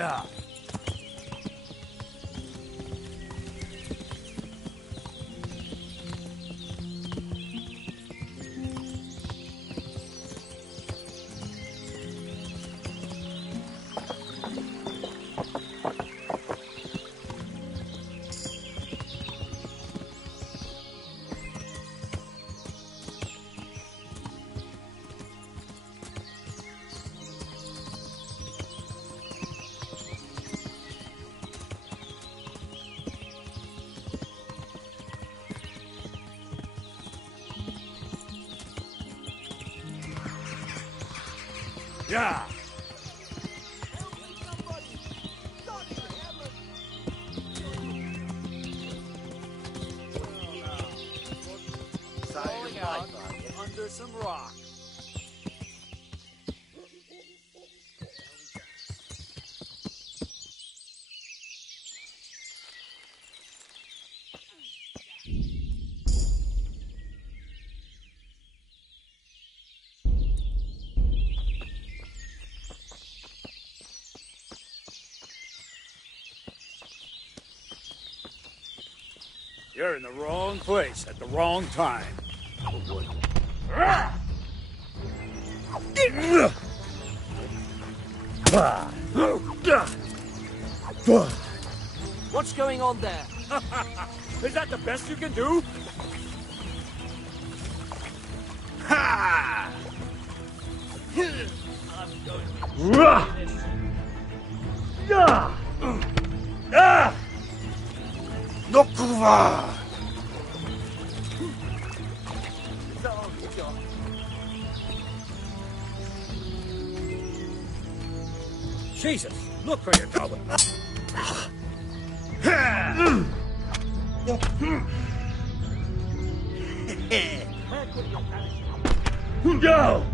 Yeah. Yeah. Falling out under some rock. You're in the wrong place at the wrong time. What's going on there? Is that the best you can do? Ha! Nokuva! Jesus, look where you're going. Go!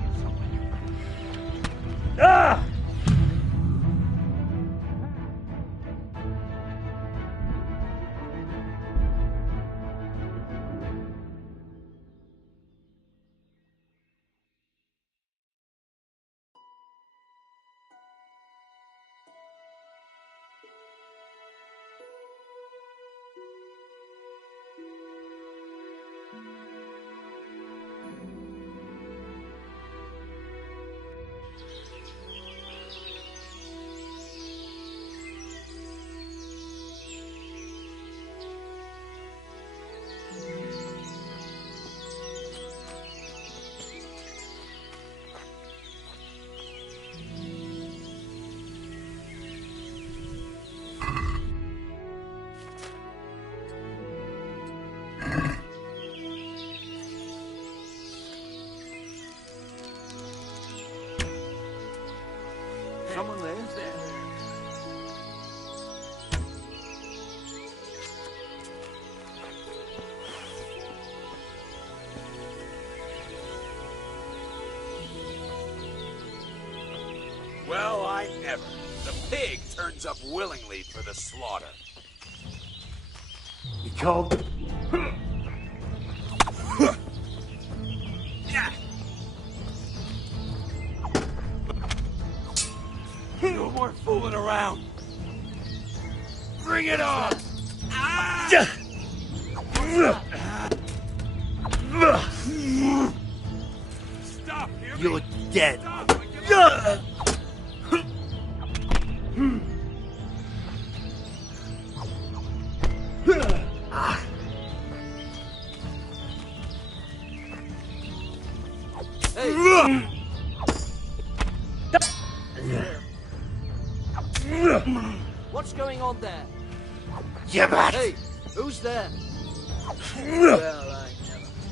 Ah! Someone lives there. Well, I never. The pig turns up willingly for the slaughter. He called. No more fooling around. Bring it on! Stop! You're dead. What's going on there? Yabat! Hey, who's there? Well, I never.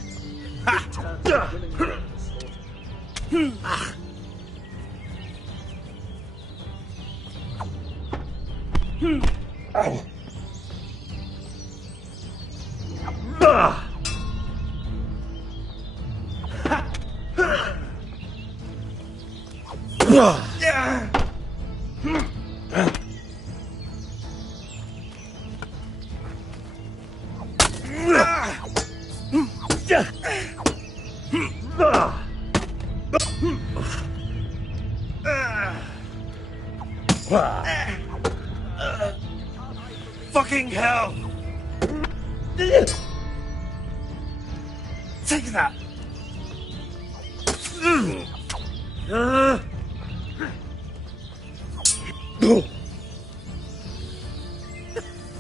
fucking hell! Take that!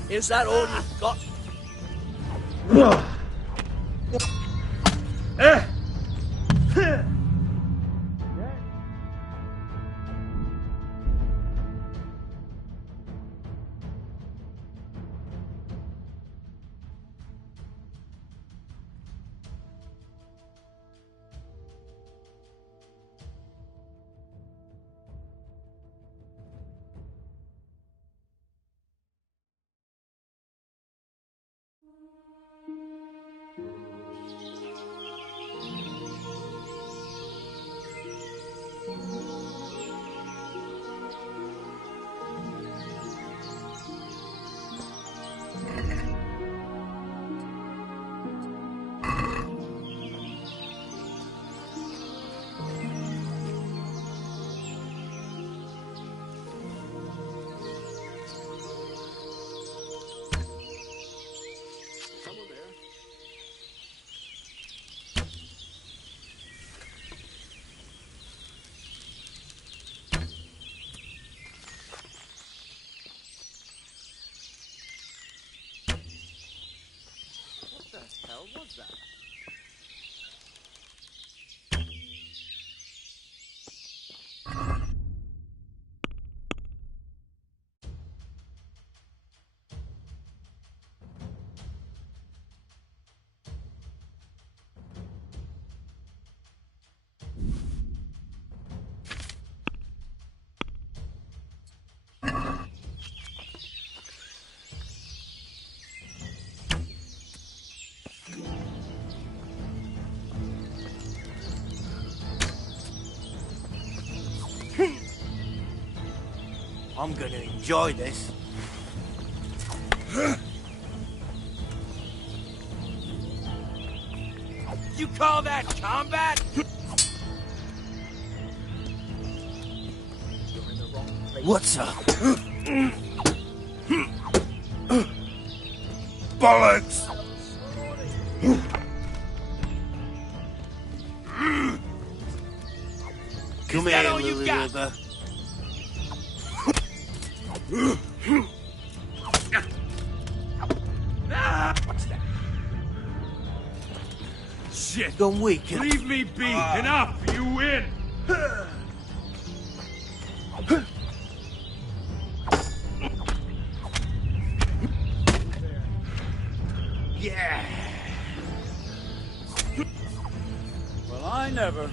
Is that all you've got? What the hell was that? I'm gonna enjoy this. You call that combat? What's up? Bollocks! Come here, all you Lily got? River. What's that? Shit! Gone weak. Leave me be! Enough! You win! Yeah. Well, I never.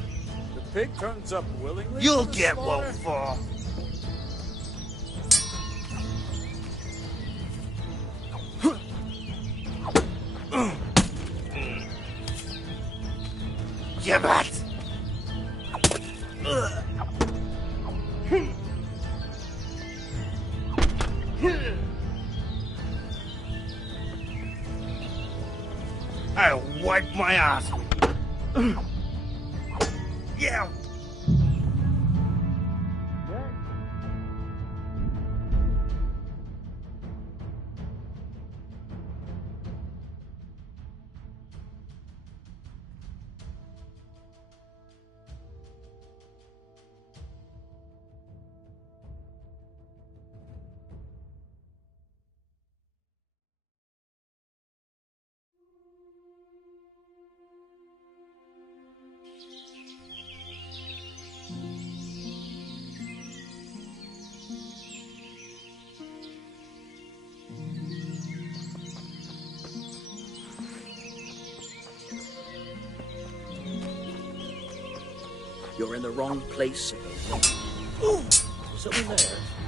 The pig turns up willingly. You'll for the get what slaughter. for. Jabbat! I'll wipe my ass with you. Yeah. You're in the wrong place at the wrong... Is someone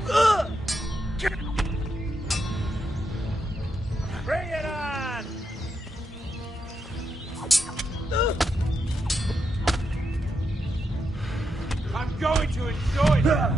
there? Bring it on! I'm going to enjoy this!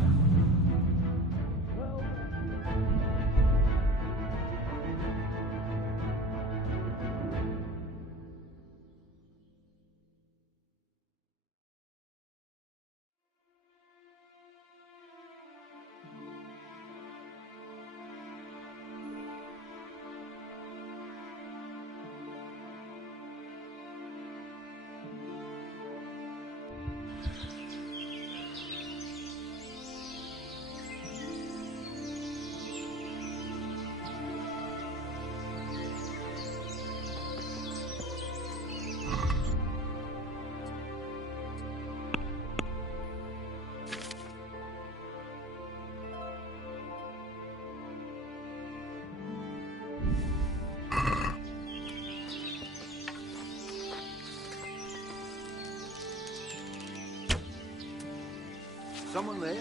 Someone there?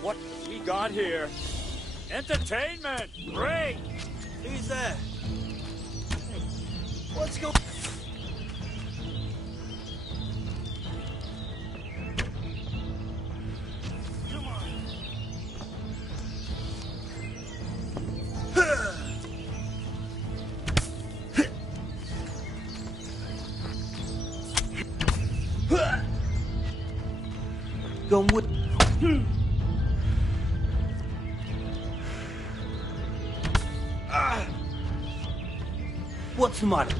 What we got here? Entertainment! Great! Who's there? What's going... Gone with... What's the matter?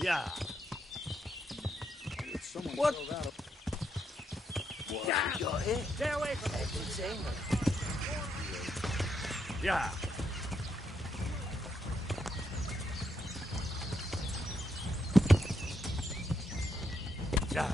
Yeah. Someone What? throw that up. What have you got here? Stay away from me. Everything. Yeah. Yeah.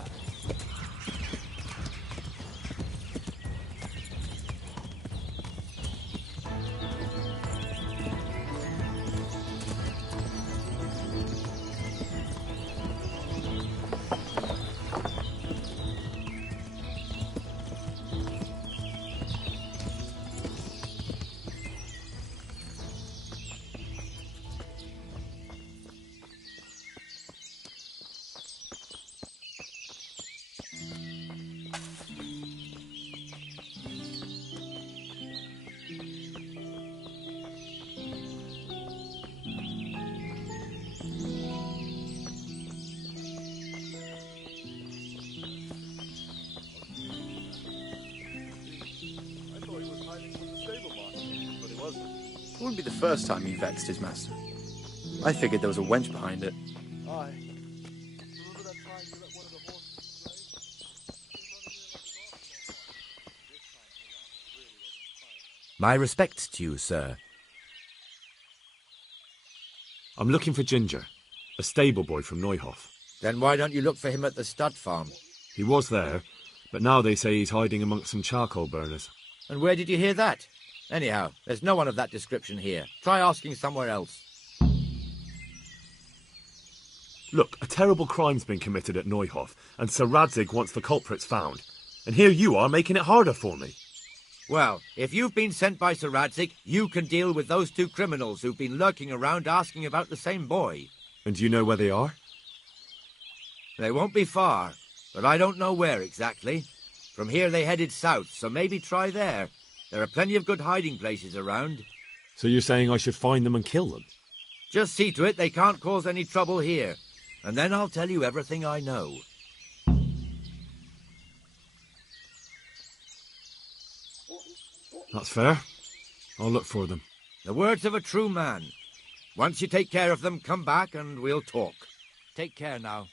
It wouldn't be the first time he vexed his master. I figured there was a wench behind it. Aye. Remember that time you let one of the horses stray? My respects to you, sir. I'm looking for Ginger, a stable boy from Neuhof. Then why don't you look for him at the stud farm? He was there, but now they say he's hiding amongst some charcoal burners. And where did you hear that? Anyhow, there's no one of that description here. Try asking somewhere else. Look, a terrible crime's been committed at Neuhof, and Sir Radzig wants the culprits found. And here you are making it harder for me. Well, if you've been sent by Sir Radzig, you can deal with those two criminals who've been lurking around asking about the same boy. And do you know where they are? They won't be far, but I don't know where exactly. From here they headed south, so maybe try there. There are plenty of good hiding places around. So you're saying I should find them and kill them? Just see to it they can't cause any trouble here, and then I'll tell you everything I know. That's fair. I'll look for them. The words of a true man. Once you take care of them, come back and we'll talk. Take care now.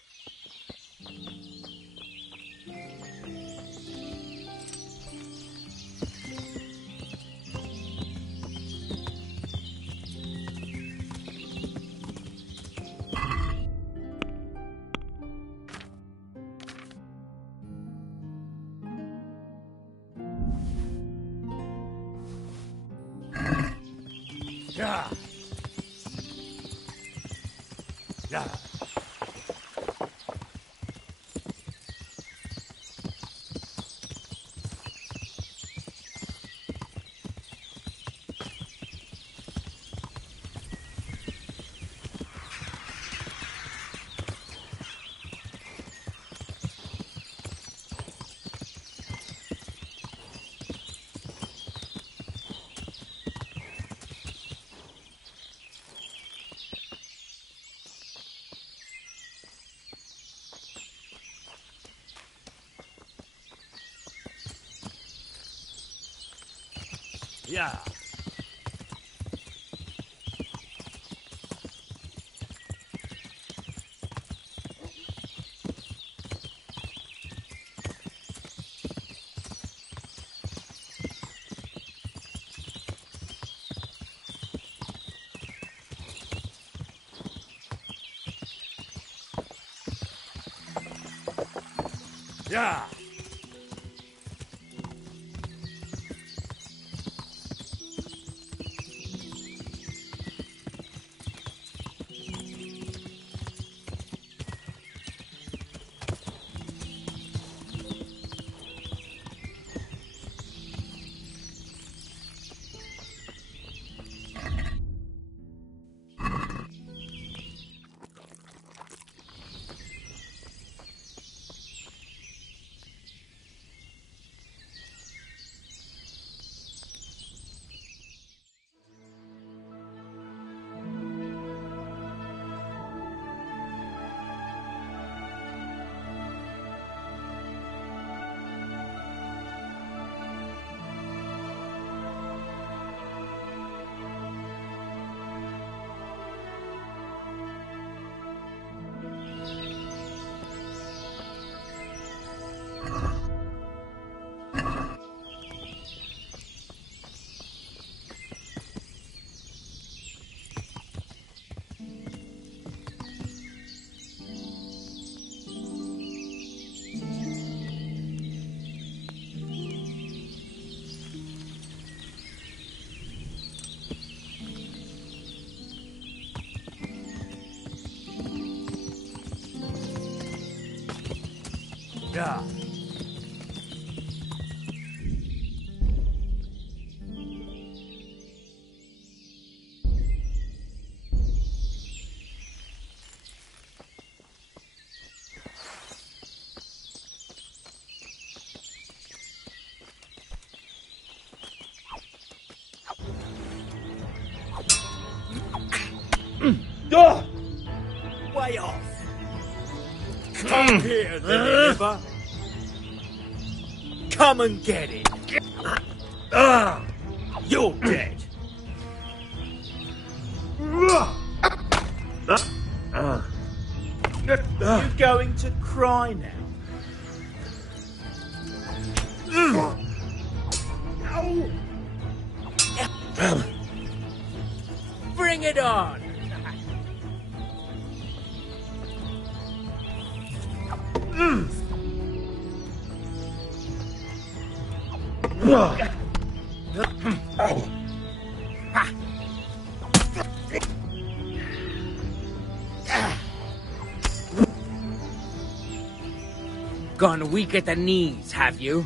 Yeah. Yeah. Yeah. Yeah. Yeah. Way off. Come here, deliver. Come and get it. You're dead. You're going to cry now. Bring it on. Gone weak at the knees, have you?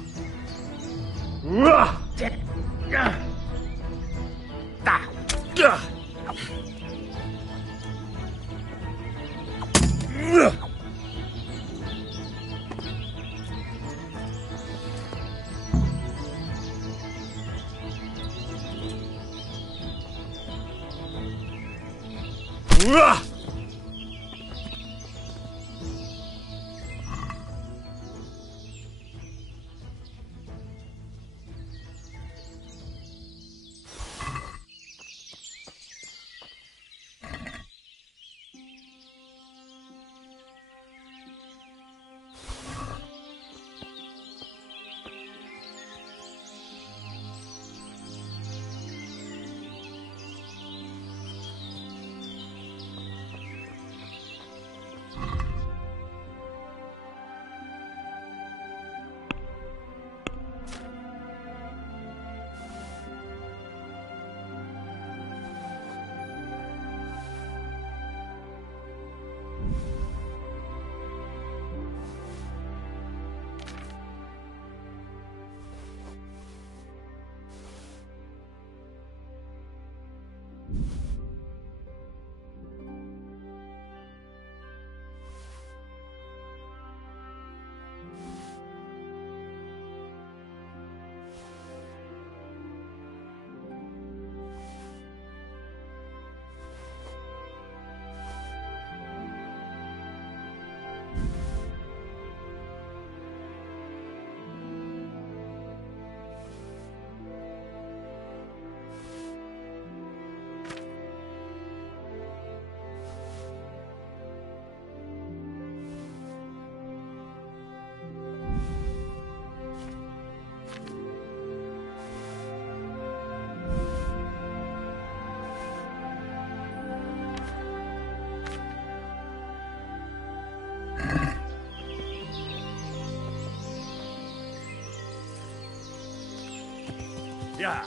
Yeah.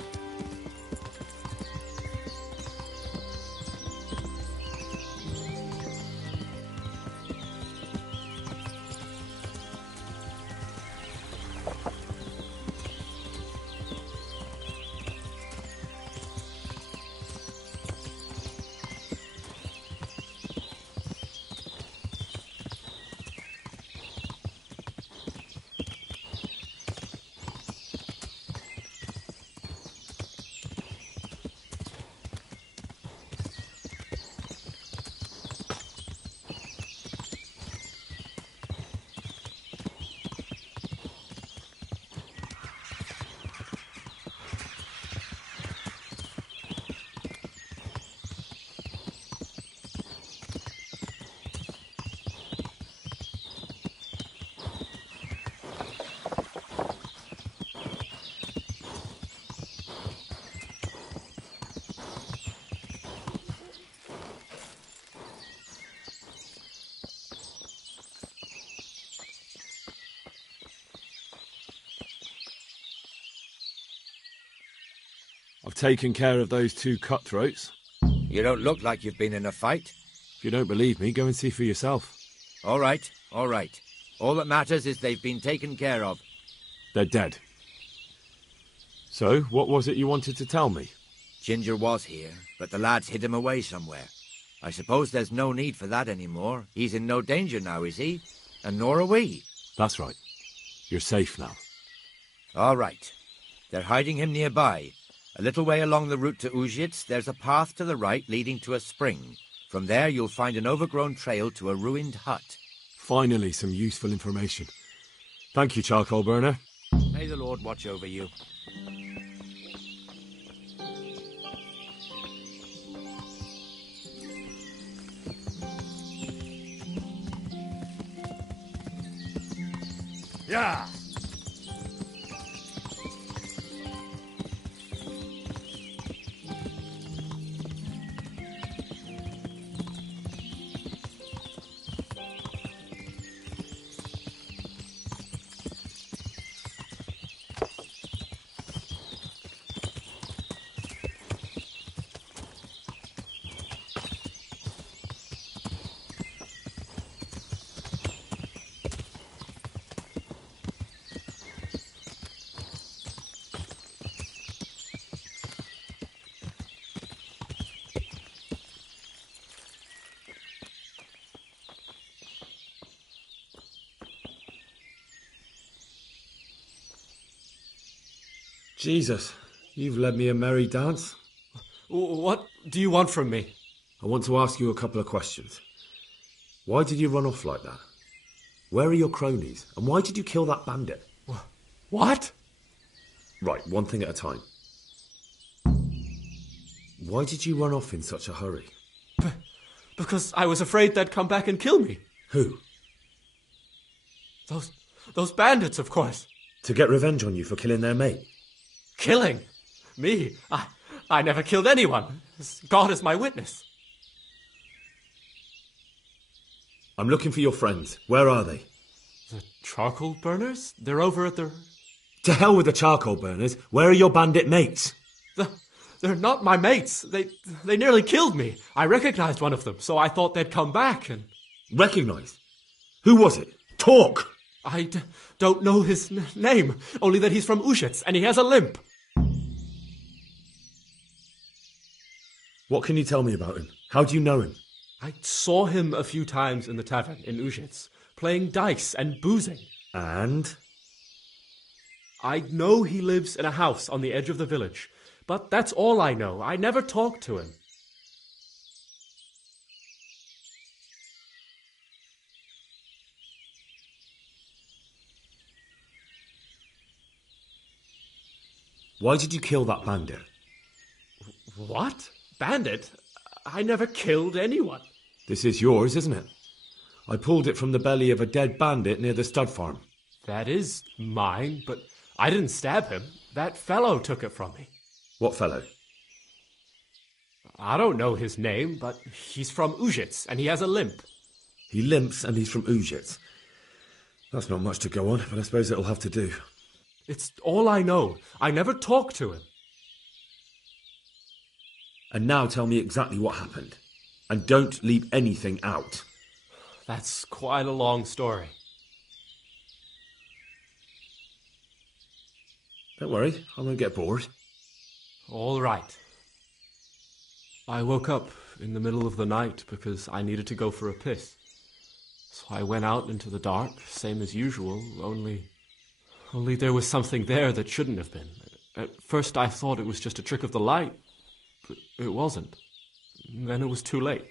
I've taken care of those two cutthroats. You don't look like you've been in a fight. If you don't believe me, go and see for yourself. All right, all right. All that matters is they've been taken care of. They're dead. So, what was it you wanted to tell me? Ginger was here, but the lads hid him away somewhere. I suppose there's no need for that anymore. He's in no danger now, is he? And nor are we. That's right. You're safe now. All right. They're hiding him nearby. A little way along the route to Uzhitz, there's a path to the right leading to a spring. From there, you'll find an overgrown trail to a ruined hut. Finally, some useful information. Thank you, charcoal burner. May the Lord watch over you. Yeah. Jesus, you've led me a merry dance. What do you want from me? I want to ask you a couple of questions. Why did you run off like that? Where are your cronies? And why did you kill that bandit? What? Right, one thing at a time. Why did you run off in such a hurry? Because I was afraid they'd come back and kill me. Who? Those bandits, of course. To get revenge on you for killing their mate? Killing? Me? I never killed anyone. God is my witness. I'm looking for your friends. Where are they? The charcoal burners? They're over at the... To hell with the charcoal burners. Where are your bandit mates? They're not my mates. They nearly killed me. I recognized one of them, so I thought they'd come back and... Recognized? Who was it? Talk! I don't know his name, only that he's from Uzhitz and he has a limp. What can you tell me about him? How do you know him? I saw him a few times in the tavern in Uzhitz, playing dice and boozing. And? I know he lives in a house on the edge of the village, but that's all I know. I never talked to him. Why did you kill that bandit? What? Bandit? I never killed anyone. This is yours, isn't it? I pulled it from the belly of a dead bandit near the stud farm. That is mine, but I didn't stab him. That fellow took it from me. What fellow? I don't know his name, but he's from Uzhitz, and he has a limp. He limps and he's from Uzhitz. That's not much to go on, but I suppose it'll have to do. It's all I know. I never talked to him. And now tell me exactly what happened. And don't leave anything out. That's quite a long story. Don't worry, I won't get bored. All right. I woke up in the middle of the night because I needed to go for a piss. So I went out into the dark, same as usual, only there was something there that shouldn't have been. At first I thought it was just a trick of the light, but it wasn't. Then it was too late.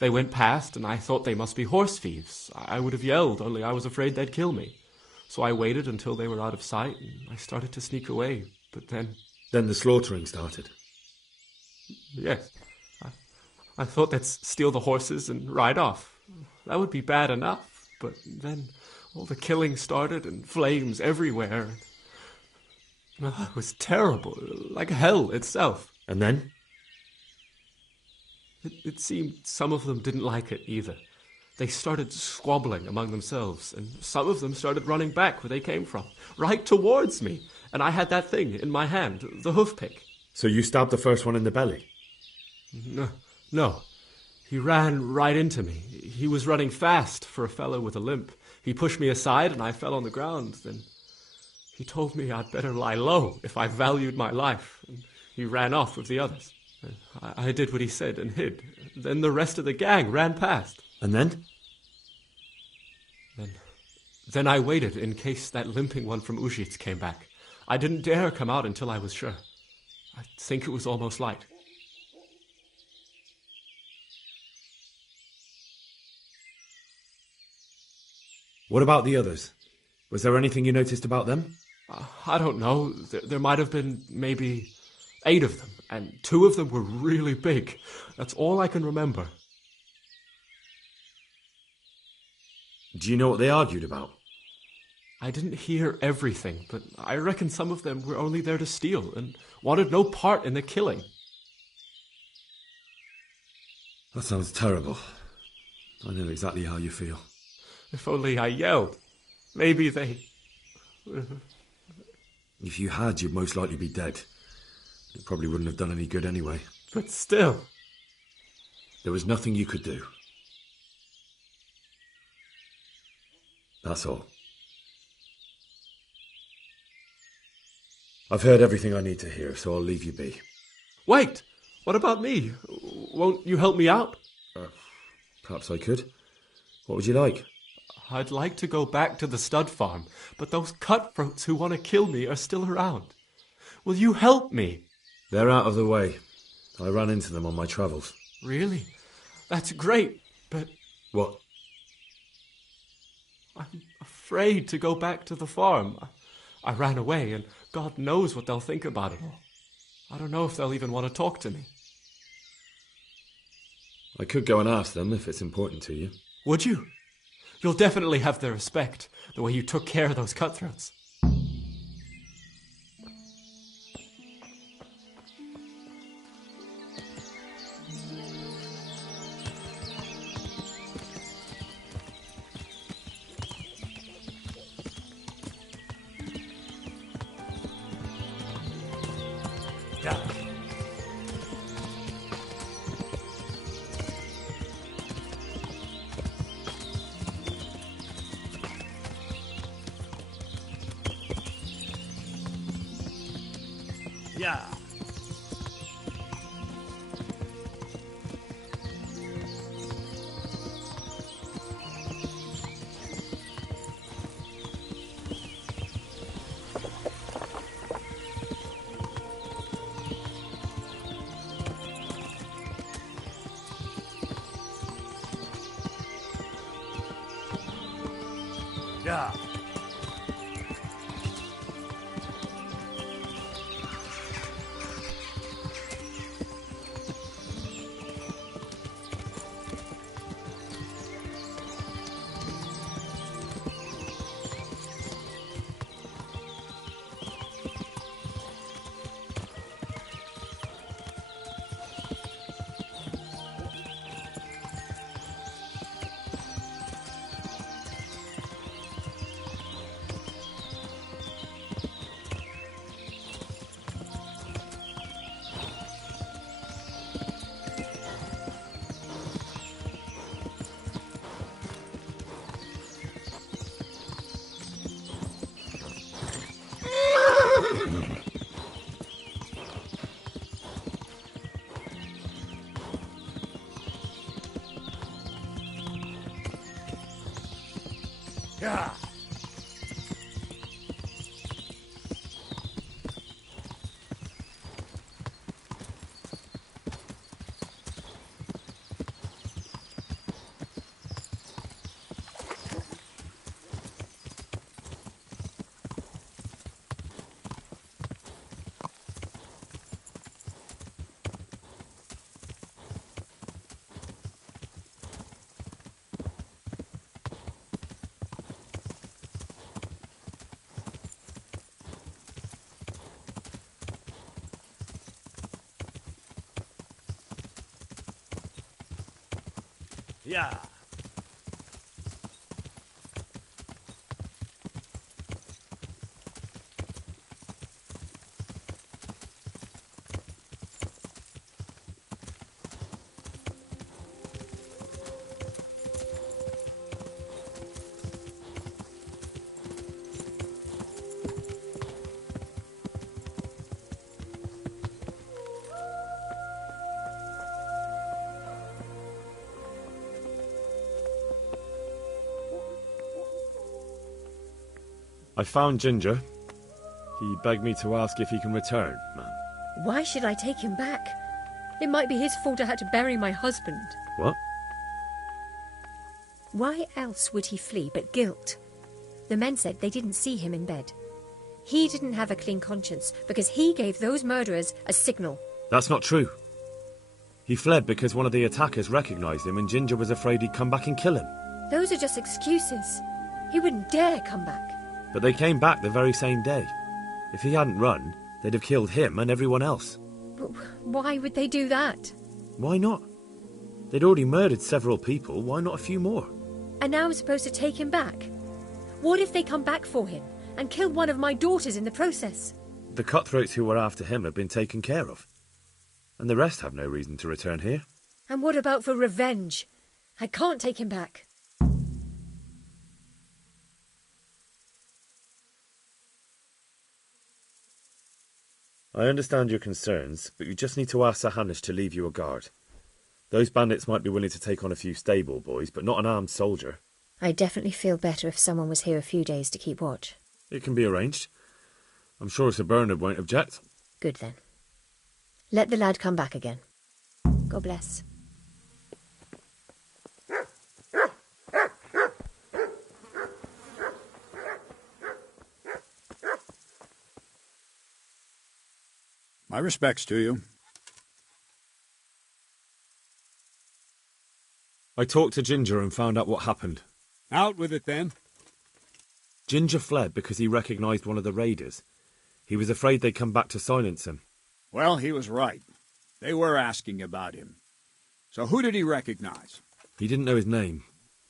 They went past, and I thought they must be horse thieves. I would have yelled, only I was afraid they'd kill me. So I waited until they were out of sight, and I started to sneak away, but then... Then the slaughtering started. Yes. I thought they'd steal the horses and ride off. That would be bad enough, but then all the killing started and flames everywhere. It was terrible, like hell itself. And then? It seemed some of them didn't like it either. They started squabbling among themselves, and some of them started running back where they came from, right towards me. And I had that thing in my hand, the hoof pick. So you stabbed the first one in the belly? No. He ran right into me. He was running fast for a fellow with a limp. He pushed me aside and I fell on the ground. Then he told me I'd better lie low if I valued my life. And he ran off with the others. I did what he said and hid. Then the rest of the gang ran past. And then? Then I waited in case that limping one from Ujits came back. I didn't dare come out until I was sure. I think it was almost light. What about the others? Was there anything you noticed about them? I don't know. There might have been maybe 8 of them, and 2 of them were really big. That's all I can remember. Do you know what they argued about? I didn't hear everything, but I reckon some of them were only there to steal and wanted no part in the killing. That sounds terrible. I know exactly how you feel. If only I yelled. Maybe they... If you had, you'd most likely be dead. It probably wouldn't have done any good anyway. But still... There was nothing you could do. That's all. I've heard everything I need to hear, so I'll leave you be. Wait! What about me? Won't you help me out? Perhaps I could. What would you like? I'd like to go back to the stud farm, but those cutthroats who want to kill me are still around. Will you help me? They're out of the way. I ran into them on my travels. Really? That's great, but... What? I'm afraid to go back to the farm. I ran away, and God knows what they'll think about it all. I don't know if they'll even want to talk to me. I could go and ask them if it's important to you. Would you? You'll definitely have their respect, the way you took care of those cutthroats. Yeah. Yeah. Yeah. Yeah. I found Ginger. He begged me to ask if he can return, man. Why should I take him back? It might be his fault I had to bury my husband. What? Why else would he flee but guilt? The men said they didn't see him in bed. He didn't have a clean conscience because he gave those murderers a signal. That's not true. He fled because one of the attackers recognised him and Ginger was afraid he'd come back and kill him. Those are just excuses. He wouldn't dare come back. But they came back the very same day. If he hadn't run, they'd have killed him and everyone else. But why would they do that? Why not? They'd already murdered several people, why not a few more? And now I'm supposed to take him back? What if they come back for him and kill one of my daughters in the process? The cutthroats who were after him have been taken care of. And the rest have no reason to return here. And what about for revenge? I can't take him back. I understand your concerns, but you just need to ask Sir Hanish to leave you a guard. Those bandits might be willing to take on a few stable boys, but not an armed soldier. I'd definitely feel better if someone was here a few days to keep watch. It can be arranged. I'm sure Sir Bernard won't object. Good then. Let the lad come back again. God bless. My respects to you. I talked to Ginger and found out what happened. Out with it, then. Ginger fled because he recognised one of the raiders. He was afraid they'd come back to silence him. Well, he was right. They were asking about him. So who did he recognize? He didn't know his name.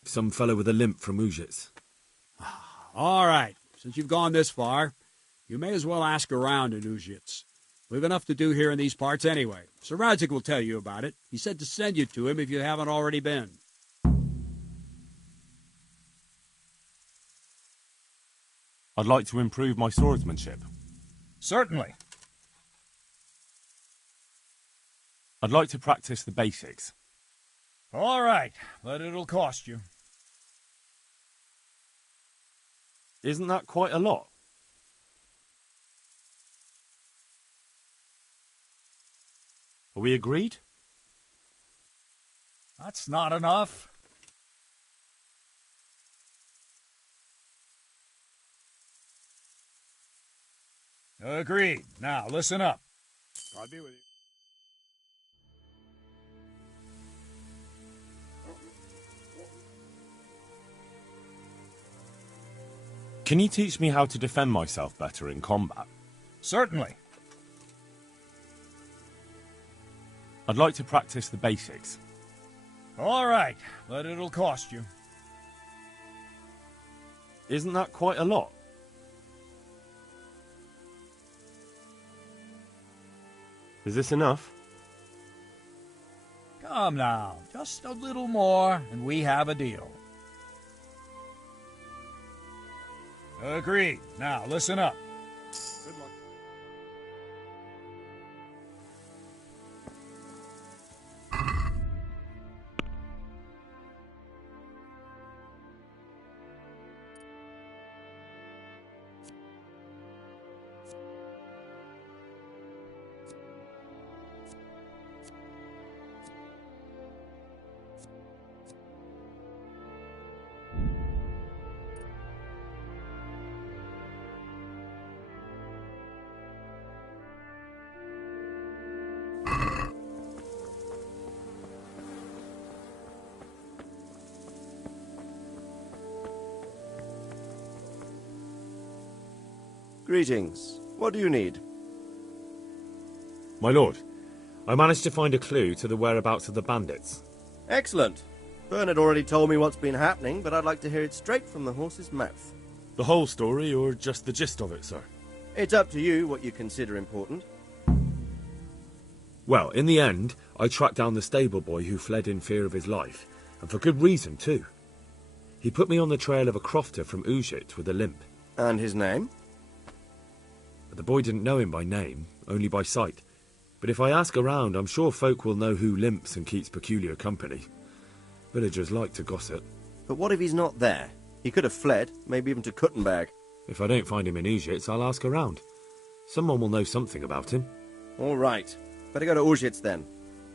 Some fellow with a limp from Ujits. All right. Since you've gone this far, you may as well ask around in Ujits. We've enough to do here in these parts anyway. Sir Radzik will tell you about it. He said to send you to him if you haven't already been. I'd like to improve my swordsmanship. Certainly. I'd like to practice the basics. All right, but it'll cost you. Isn't that quite a lot? Are we agreed? That's not enough. Agreed. Now, listen up. God be with you. Can you teach me how to defend myself better in combat? Certainly. I'd like to practice the basics. All right, but it'll cost you. Isn't that quite a lot? Is this enough? Come now, just a little more, and we have a deal. Agreed. Now, listen up. Good luck. Greetings. What do you need? My lord, I managed to find a clue to the whereabouts of the bandits. Excellent. Bernard already told me what's been happening, but I'd like to hear it straight from the horse's mouth. The whole story, or just the gist of it, sir? It's up to you what you consider important. Well, in the end, I tracked down the stable boy who fled in fear of his life, and for good reason, too. He put me on the trail of a crofter from Ujit with a limp. And his name? The boy didn't know him by name, only by sight. But if I ask around, I'm sure folk will know who limps and keeps peculiar company. Villagers like to gossip. But what if he's not there? He could have fled, maybe even to Kuttenberg. If I don't find him in Ujits, I'll ask around. Someone will know something about him. All right. Better go to Ujits then.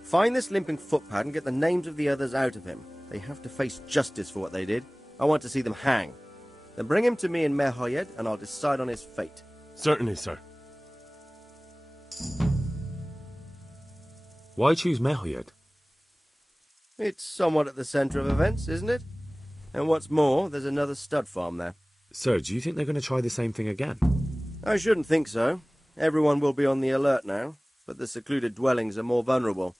Find this limping footpad and get the names of the others out of him. They have to face justice for what they did. I want to see them hang. Then bring him to me in Merhoyed and I'll decide on his fate. Certainly, sir. Why choose Merhoyed? It's somewhat at the centre of events, isn't it? And what's more, there's another stud farm there. Sir, do you think they're going to try the same thing again? I shouldn't think so. Everyone will be on the alert now, but the secluded dwellings are more vulnerable.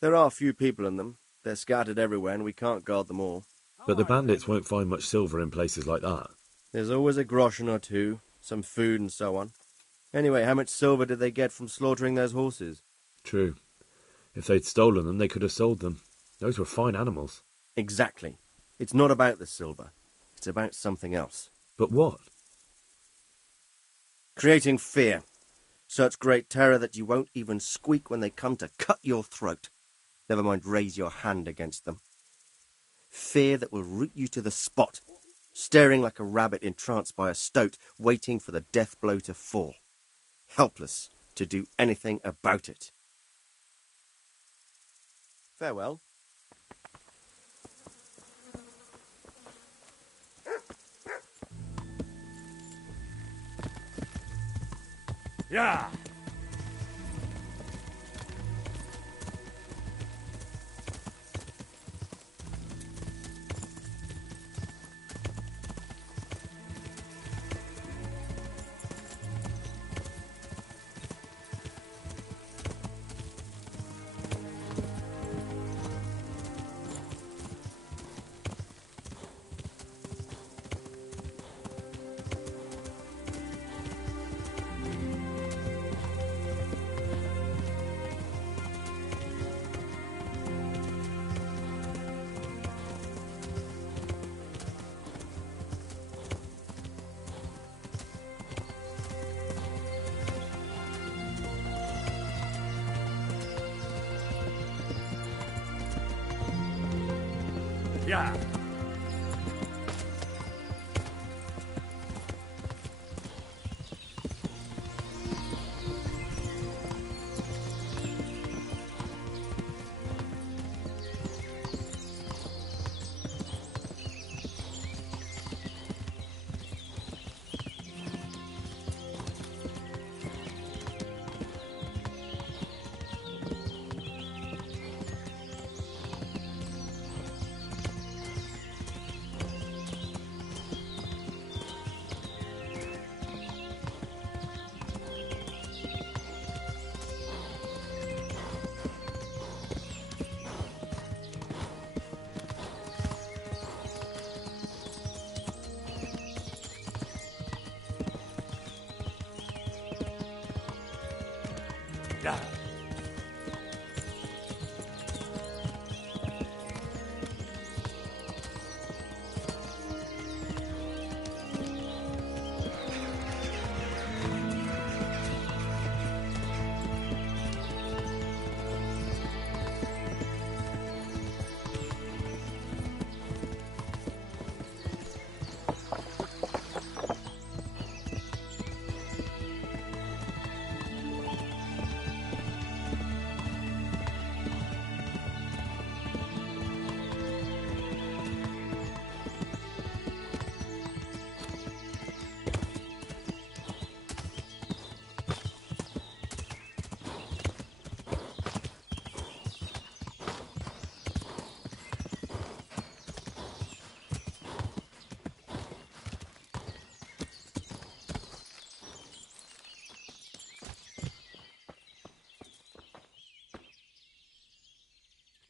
There are few people in them. They're scattered everywhere and we can't guard them all. But the bandits won't find much silver in places like that. There's always a groschen or two, some food and so on. Anyway, how much silver did they get from slaughtering those horses? True. If they'd stolen them, they could have sold them. Those were fine animals. Exactly. It's not about the silver. It's about something else. But what? Creating fear. Such great terror that you won't even squeak when they come to cut your throat. Never mind raise your hand against them. Fear that will root you to the spot, staring like a rabbit entranced by a stoat, waiting for the death blow to fall. Helpless to do anything about it. Farewell. Yeah. Yeah. Yeah.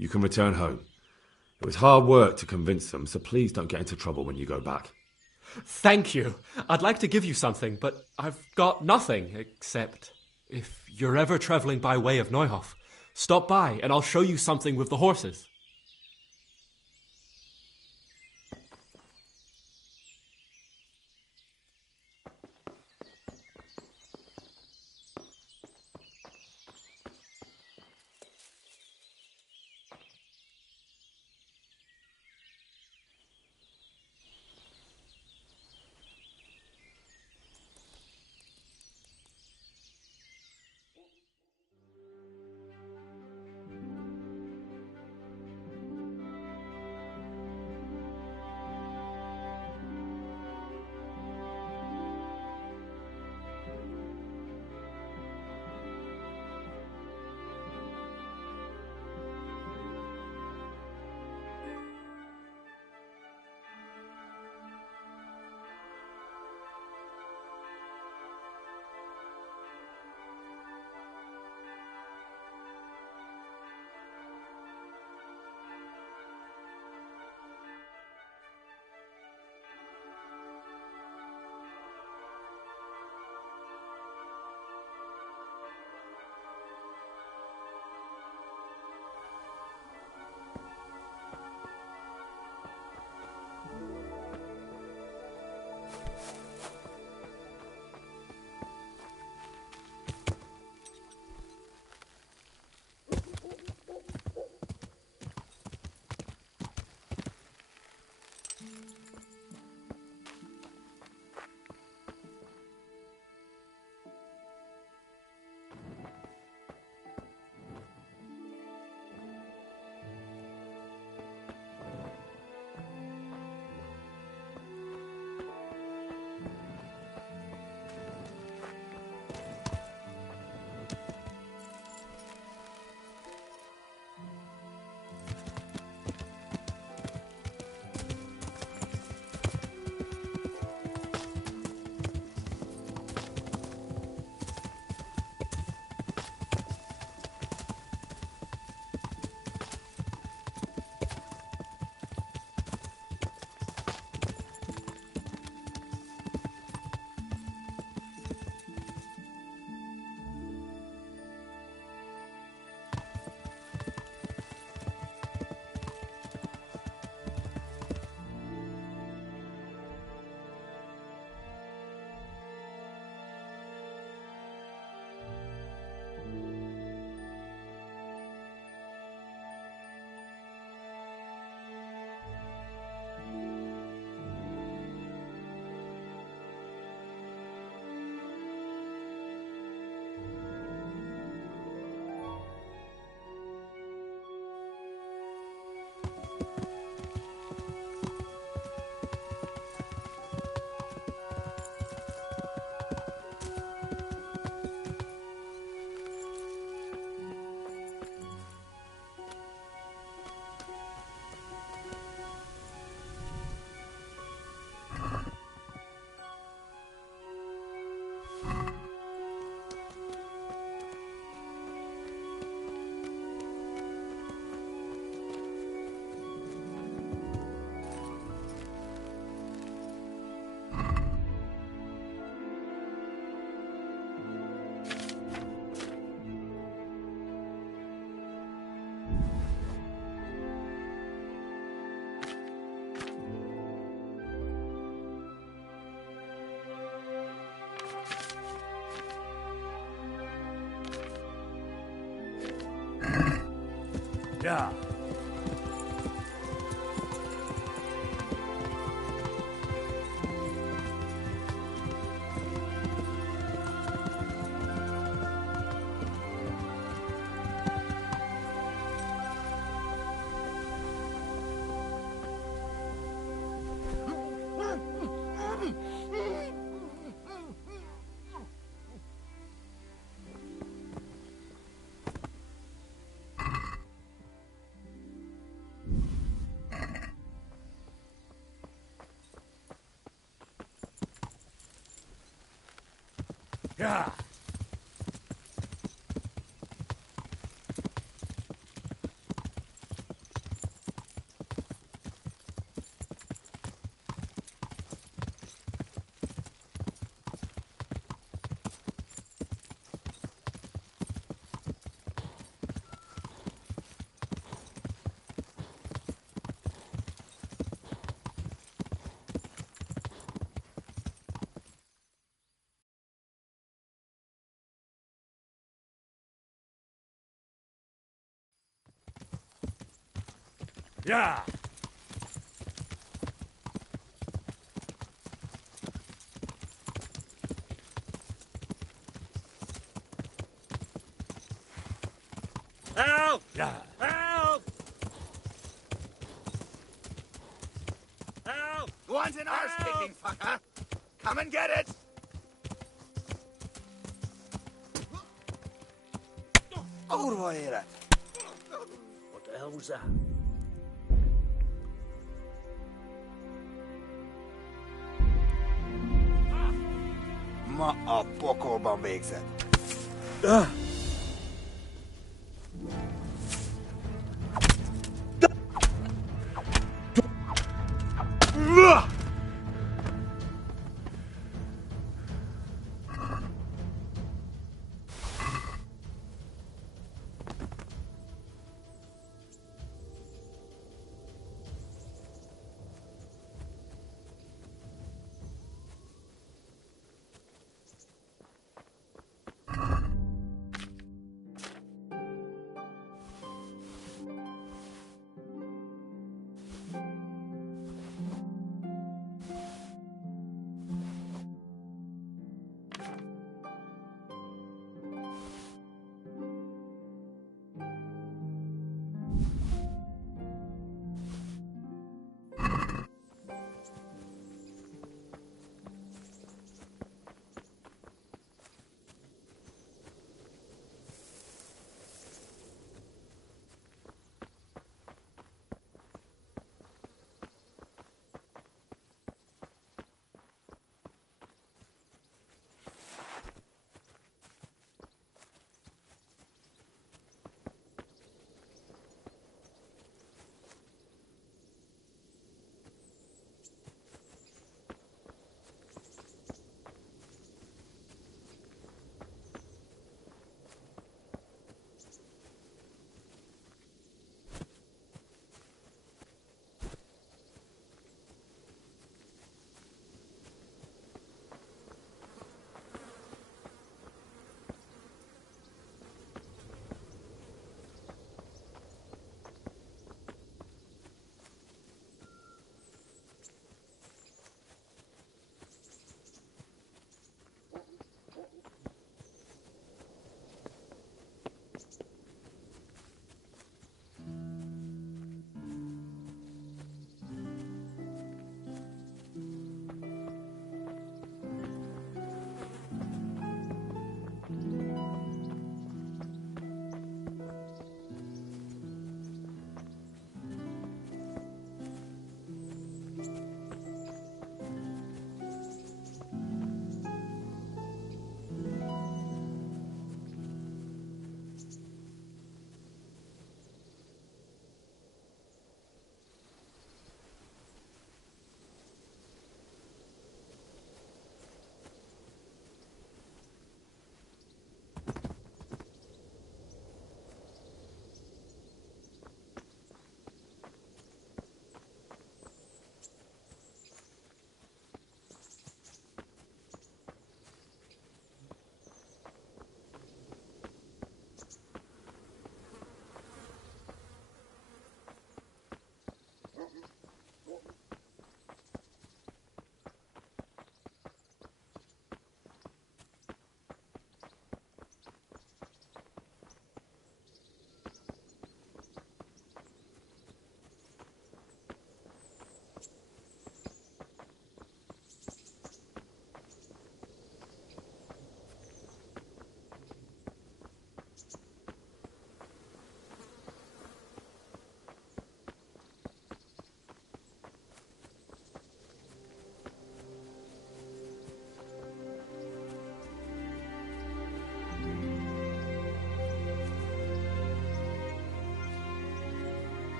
You can return home. It was hard work to convince them, so please don't get into trouble when you go back. Thank you. I'd like to give you something, but I've got nothing except if you're ever traveling by way of Neuhof, stop by and I'll show you something with the horses. Yeah. Yeah. Yeah. Help! Yeah. Help! Help! Go on an arse kicking, fucker. Come and get it. What the hell was that? Ma a pokolban végzett.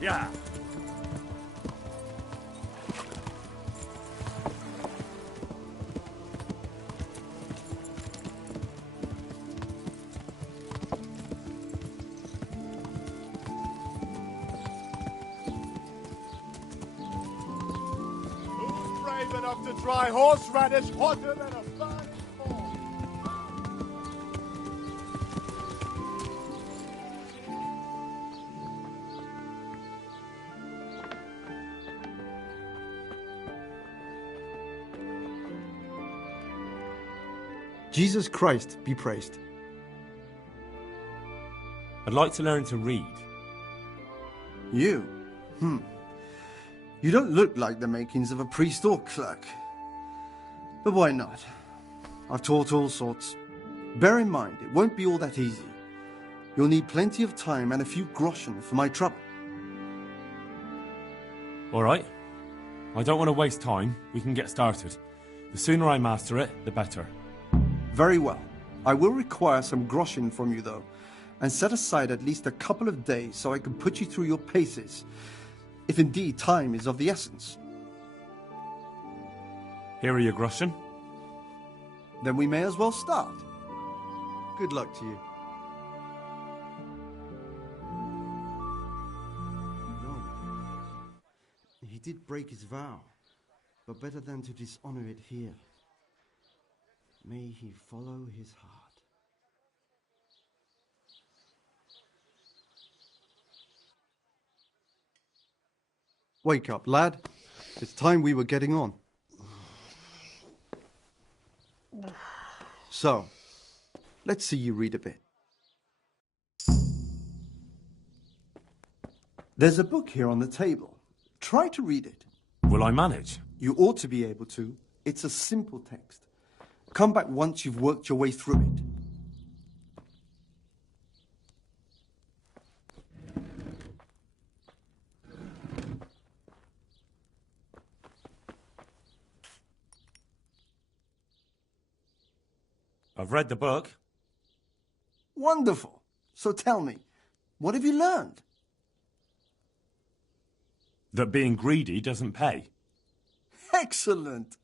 Yeah. Who's brave enough to try horseradish hotter than a burning thorn? Jesus Christ be praised. I'd like to learn to read. You? You don't look like the makings of a priest or clerk. But why not? I've taught all sorts. Bear in mind, it won't be all that easy. You'll need plenty of time and a few groschen for my trouble. All right. I don't want to waste time. We can get started. The sooner I master it, the better. Very well. I will require some groschen from you, though, and set aside at least a couple of days so I can put you through your paces, if indeed time is of the essence. Here are your groschen. Then we may as well start. Good luck to you. No. He did break his vow, but better than to dishonor it here. May he follow his heart. Wake up, lad. It's time we were getting on. So, let's see you read a bit. There's a book here on the table. Try to read it. Will I manage? You ought to be able to. It's a simple text. Come back once you've worked your way through it. I've read the book. Wonderful. So tell me, what have you learned? That being greedy doesn't pay. Excellent.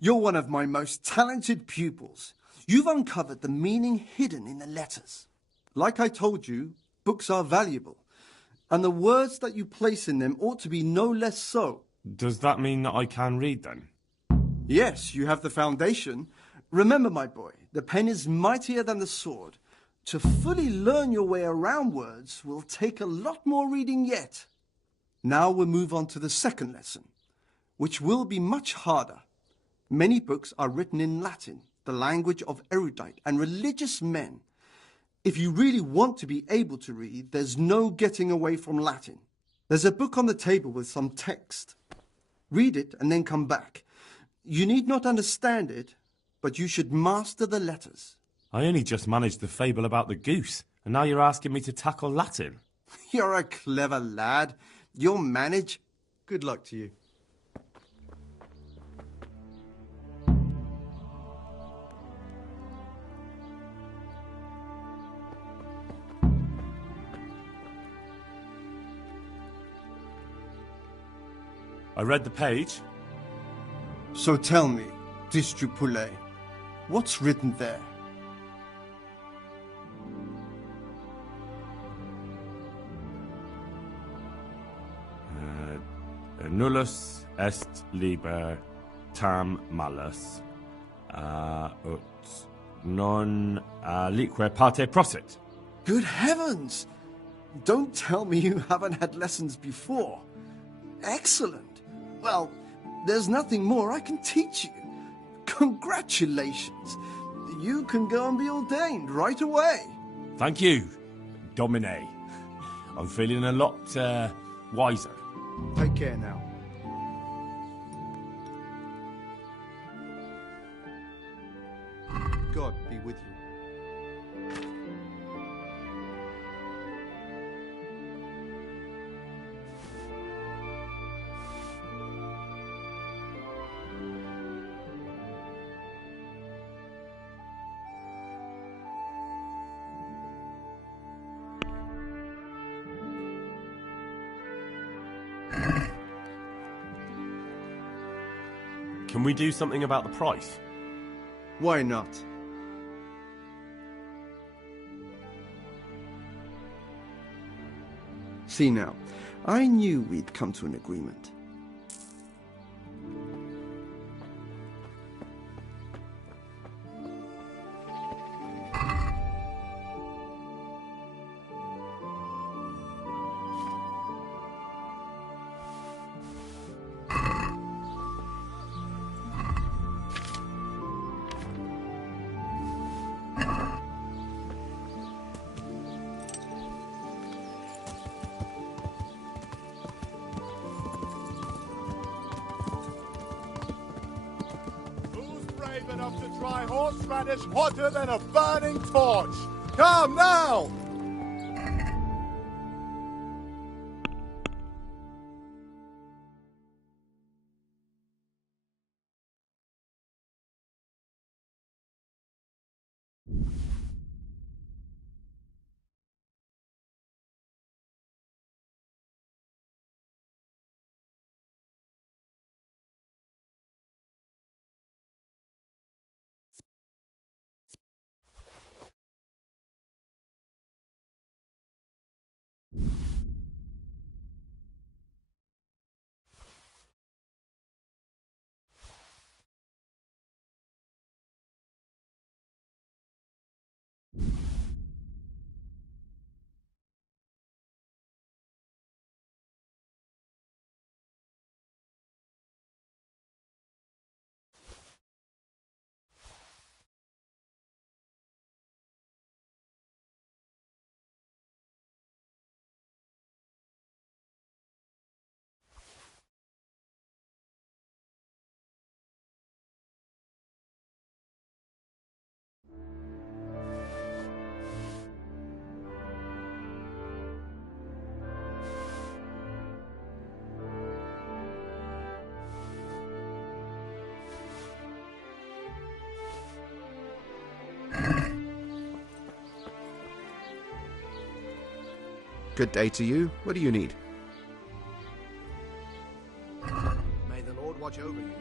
You're one of my most talented pupils. You've uncovered the meaning hidden in the letters. Like I told you, books are valuable, and the words that you place in them ought to be no less so. Does that mean that I can read then? Yes, you have the foundation. Remember, my boy, the pen is mightier than the sword. To fully learn your way around words will take a lot more reading yet. Now we'll move on to the second lesson, which will be much harder. Many books are written in Latin, the language of erudite and religious men. If you really want to be able to read, there's no getting away from Latin. There's a book on the table with some text. Read it and then come back. You need not understand it, but you should master the letters. I only just managed the fable about the goose, and now you're asking me to tackle Latin. You're a clever lad. You'll manage. Good luck to you. I read the page. So tell me, Distrupule, what's written there? Nullus est liber tam malus, ut non lique parte prosit. Good heavens! Don't tell me you haven't had lessons before. Excellent. Well, there's nothing more I can teach you. Congratulations. You can go and be ordained right away. Thank you, Domine. I'm feeling a lot wiser. Take care now. God be with you. Can we do something about the price? Why not? See now, I knew we'd come to an agreement. Brave enough to try horseradish hotter than a burning torch. Come now! Good day to you. What do you need? May the Lord watch over you.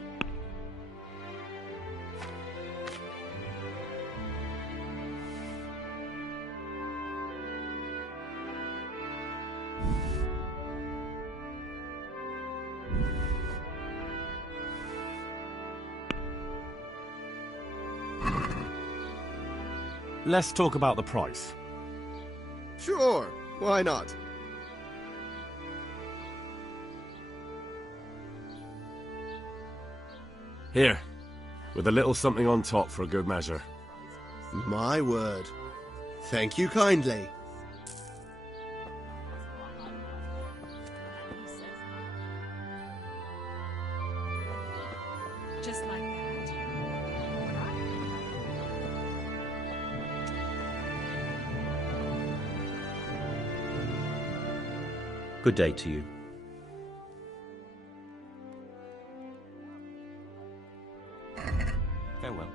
Let's talk about the price. Sure. Why not? Here, with a little something on top for a good measure. My word. Thank you kindly. Just like that. Good day to you. Farewell.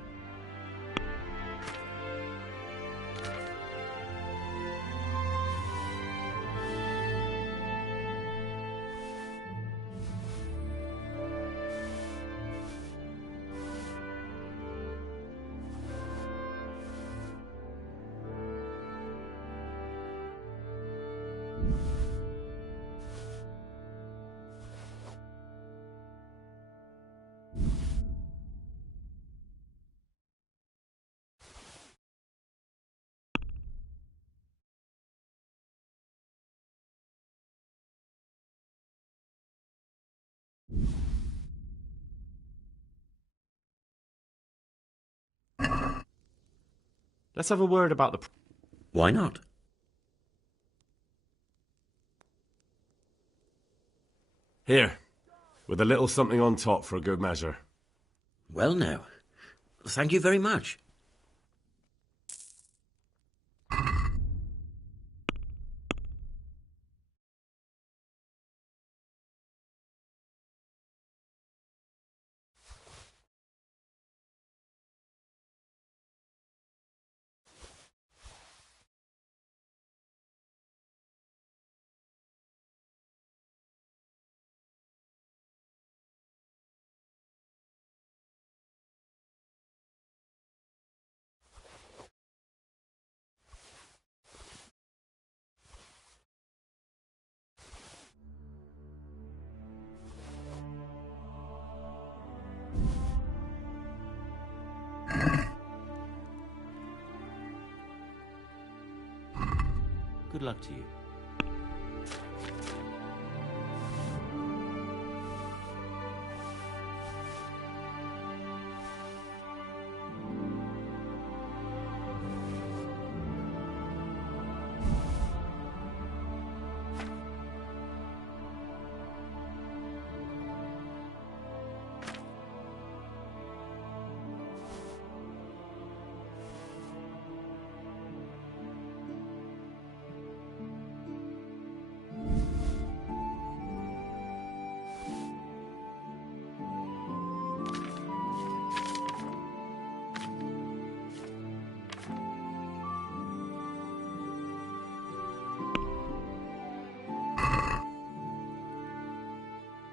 Let's have a word about the... Why not? Here, with a little something on top for a good measure. Well now, thank you very much. Good luck to you.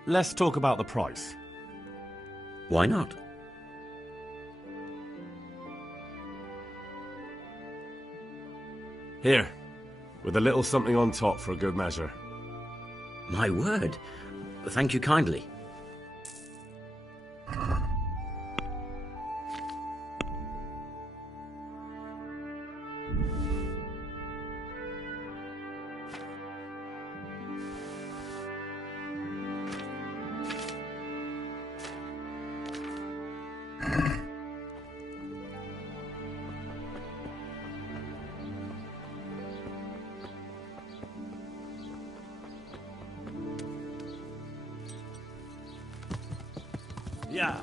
Let's talk about the price. Why not? Here, with a little something on top for a good measure. My word. Thank you kindly. Yeah.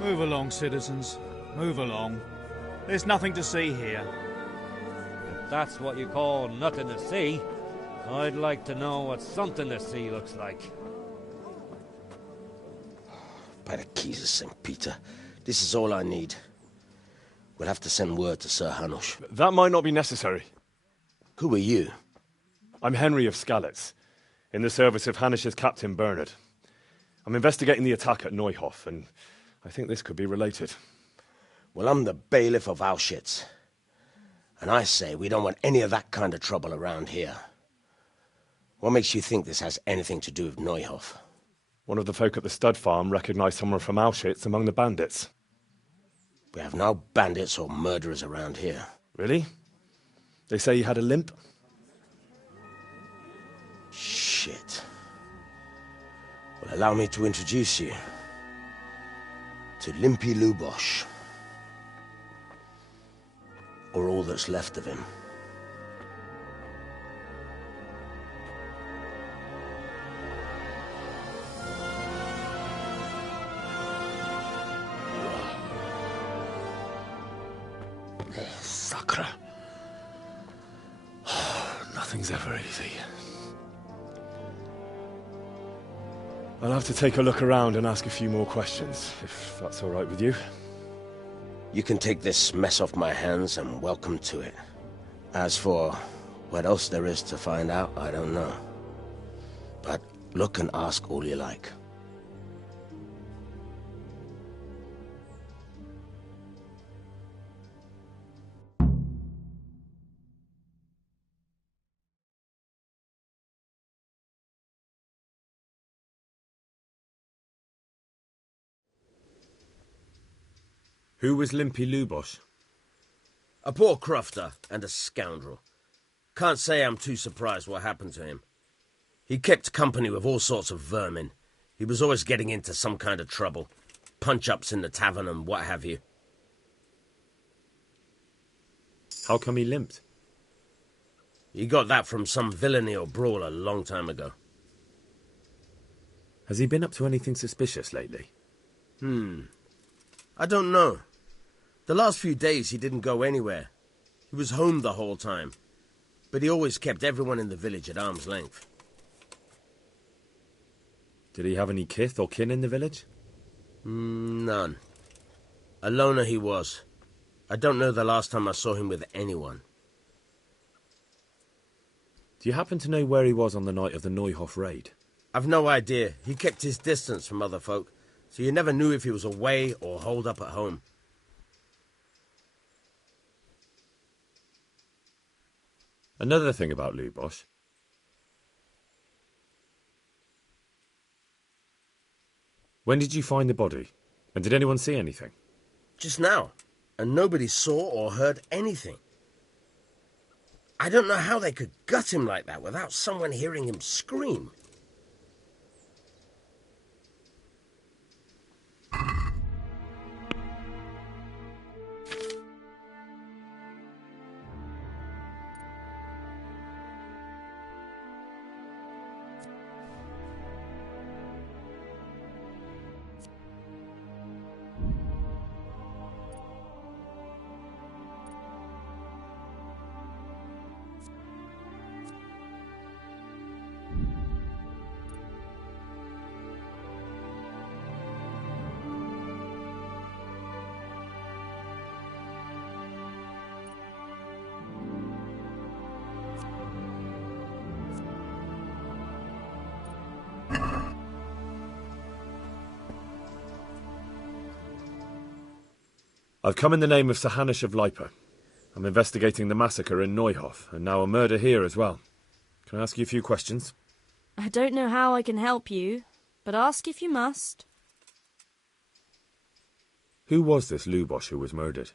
Move along, citizens. Move along. There's nothing to see here. If that's what you call nothing to see, I'd like to know what something to see looks like. By the keys of St. Peter, this is all I need. We'll have to send word to Sir Hanush. That might not be necessary. Who are you? I'm Henry of Skalitz, in the service of Hanush's Captain Bernard. I'm investigating the attack at Neuhof, and I think this could be related. Well, I'm the bailiff of Auschwitz. And I say we don't want any of that kind of trouble around here. What makes you think this has anything to do with Neuhof? One of the folk at the stud farm recognized someone from Auschwitz among the bandits. We have no bandits or murderers around here. Really? They say he had a limp? Shit. Well, allow me to introduce you to Limpy Lubosh. Or all that's left of him. Sacre. Nothing's ever easy. I'll have to take a look around and ask a few more questions, if that's all right with you. You can take this mess off my hands and welcome to it. As for what else there is to find out, I don't know. But look and ask all you like. Who was Limpy Lubosh? A poor crofter and a scoundrel. Can't say I'm too surprised what happened to him. He kept company with all sorts of vermin. He was always getting into some kind of trouble. Punch-ups in the tavern and what have you. How come he limped? He got that from some villainy or brawl a long time ago. Has he been up to anything suspicious lately? I don't know. The last few days he didn't go anywhere. He was home the whole time. But he always kept everyone in the village at arm's length. Did he have any kith or kin in the village? None. A loner he was. I don't know the last time I saw him with anyone. Do you happen to know where he was on the night of the Neuhof raid? I've no idea. He kept his distance from other folk, so you never knew if he was away or holed up at home. Another thing about Lubosh. When did you find the body? And did anyone see anything? Just now, and nobody saw or heard anything. I don't know how they could gut him like that without someone hearing him scream. I've come in the name of Sir Hanush of Lipa. I'm investigating the massacre in Neuhof, and now a murder here as well. Can I ask you a few questions? I don't know how I can help you, but ask if you must. Who was this Lubosh who was murdered?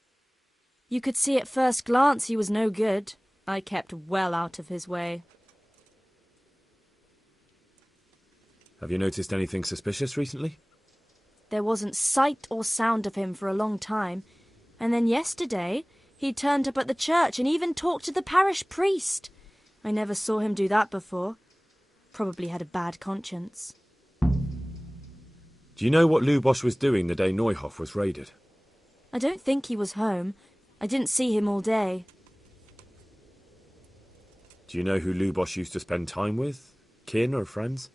You could see at first glance he was no good. I kept well out of his way. Have you noticed anything suspicious recently? There wasn't sight or sound of him for a long time, and then yesterday he turned up at the church and even talked to the parish priest. I never saw him do that before. Probably had a bad conscience. Do you know what Lubosh was doing the day Neuhof was raided? I don't think he was home. I didn't see him all day. Do you know who Lubosh used to spend time with? Kin or friends?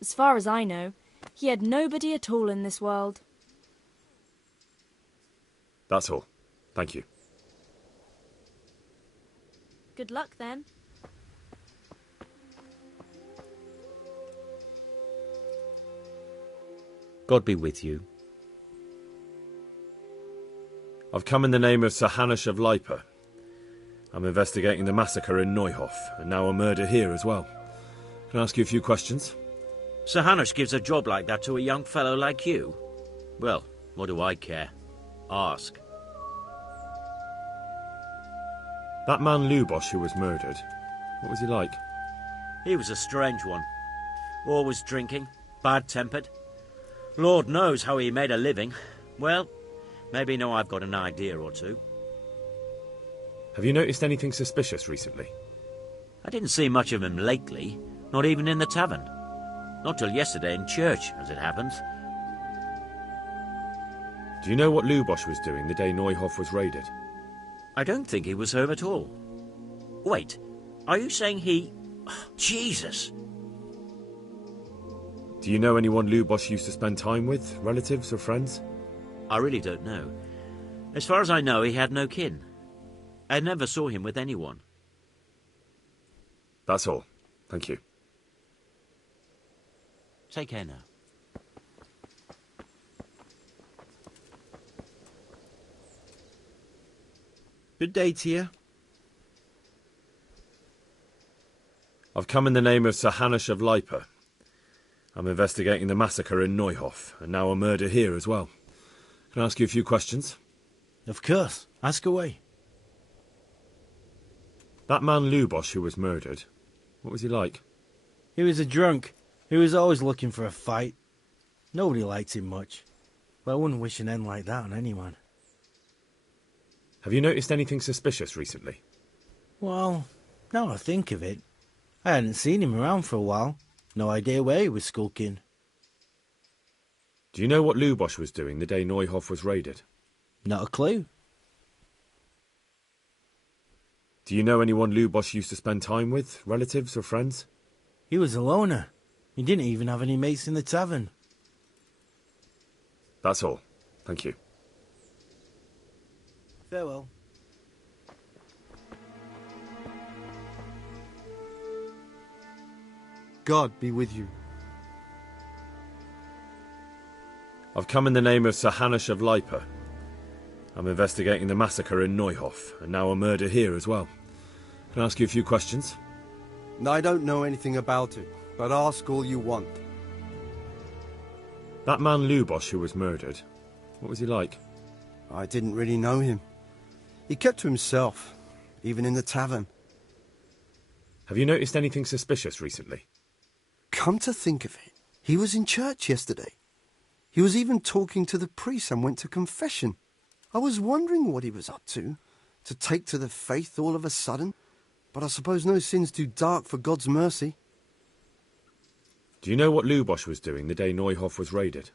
As far as I know, he had nobody at all in this world. That's all. Thank you. Good luck, then. God be with you. I've come in the name of Sir Hanush of Lipa. I'm investigating the massacre in Neuhof, and now a murder here as well. Can I ask you a few questions? Sir Hanush gives a job like that to a young fellow like you? Well, what do I care? Ask. That man Lubosh who was murdered, what was he like? He was a strange one. Always drinking, bad-tempered. Lord knows how he made a living. Well, maybe now I've got an idea or two. Have you noticed anything suspicious recently? I didn't see much of him lately, not even in the tavern. Not till yesterday in church, as it happens. Do you know what Lubosh was doing the day Neuhof was raided? I don't think he was home at all. Wait, are you saying he... Jesus! Do you know anyone Lubosh used to spend time with, relatives or friends? I really don't know. As far as I know, he had no kin. I never saw him with anyone. That's all. Thank you. Take care now. Good day to you. I've come in the name of Sir Hanush of Lipa. I'm investigating the massacre in Neuhof, and now a murder here as well. Can I ask you a few questions? Of course. Ask away. That man Lubosh who was murdered, what was he like? He was a drunk. He was always looking for a fight. Nobody liked him much. But I wouldn't wish an end like that on anyone. Have you noticed anything suspicious recently? Well, now I think of it, I hadn't seen him around for a while. No idea where he was skulking. Do you know what Lubosch was doing the day Neuhof was raided? Not a clue. Do you know anyone Lubosch used to spend time with, relatives or friends? He was a loner. He didn't even have any mates in the tavern. That's all. Thank you. Farewell. God be with you. I've come in the name of Sir Hanush of Lipa. I'm investigating the massacre in Neuhof, and now a murder here as well. Can I ask you a few questions? I don't know anything about it, but ask all you want. That man Lubosch who was murdered, what was he like? I didn't really know him. He kept to himself, even in the tavern. Have you noticed anything suspicious recently? Come to think of it, he was in church yesterday. He was even talking to the priest and went to confession. I was wondering what he was up to take to the faith all of a sudden. But I suppose no sin's too dark for God's mercy. Do you know what Lubosch was doing the day Neuhof was raided?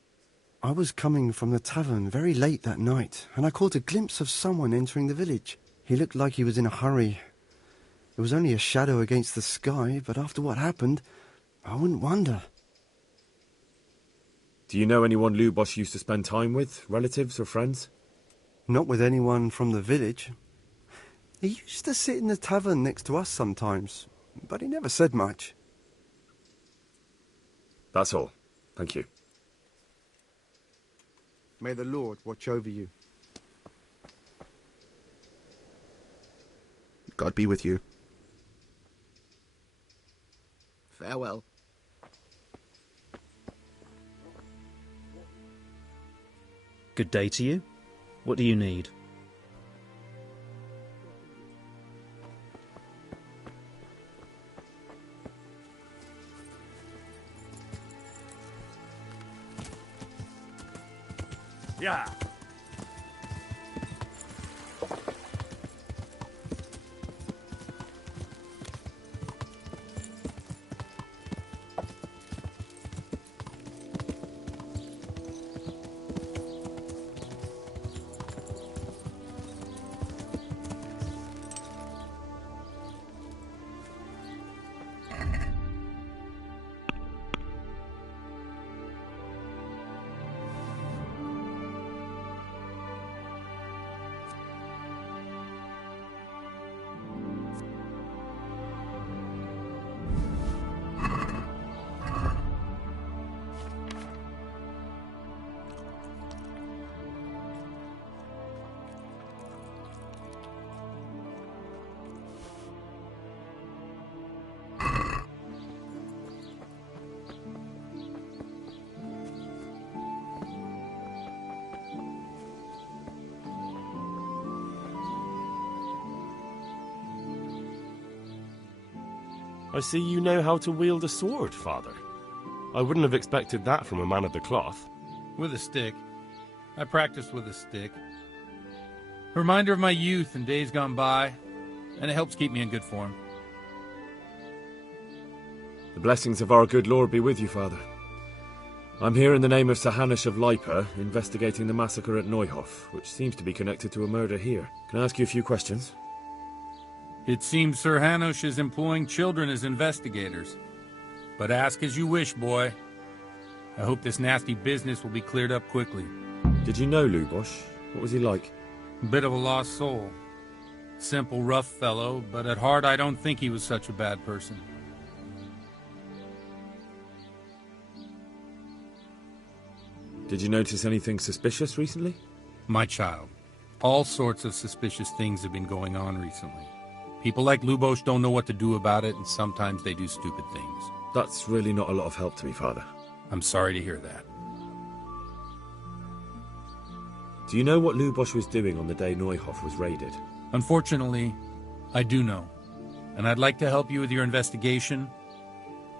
I was coming from the tavern very late that night, and I caught a glimpse of someone entering the village. He looked like he was in a hurry. It was only a shadow against the sky, but after what happened, I wouldn't wonder. Do you know anyone Lubosch used to spend time with, relatives or friends? Not with anyone from the village. He used to sit in the tavern next to us sometimes, but he never said much. That's all. Thank you. May the Lord watch over you. God be with you. Farewell. Good day to you. What do you need? Yeah. I see you know how to wield a sword, Father. I wouldn't have expected that from a man of the cloth. With a stick. I practice with a stick. A reminder of my youth and days gone by, and it helps keep me in good form. The blessings of our good Lord be with you, Father. I'm here in the name of Sir Hanush of Lipa, investigating the massacre at Neuhof, which seems to be connected to a murder here. Can I ask you a few questions? It seems Sir Hanush is employing children as investigators. But ask as you wish, boy. I hope this nasty business will be cleared up quickly. Did you know Lubosch? What was he like? A bit of a lost soul. Simple, rough fellow, but at heart I don't think he was such a bad person. Did you notice anything suspicious recently? My child, all sorts of suspicious things have been going on recently. People like Lubosch don't know what to do about it, and sometimes they do stupid things. That's really not a lot of help to me, Father. I'm sorry to hear that. Do you know what Lubosch was doing on the day Neuhof was raided? Unfortunately, I do know. And I'd like to help you with your investigation,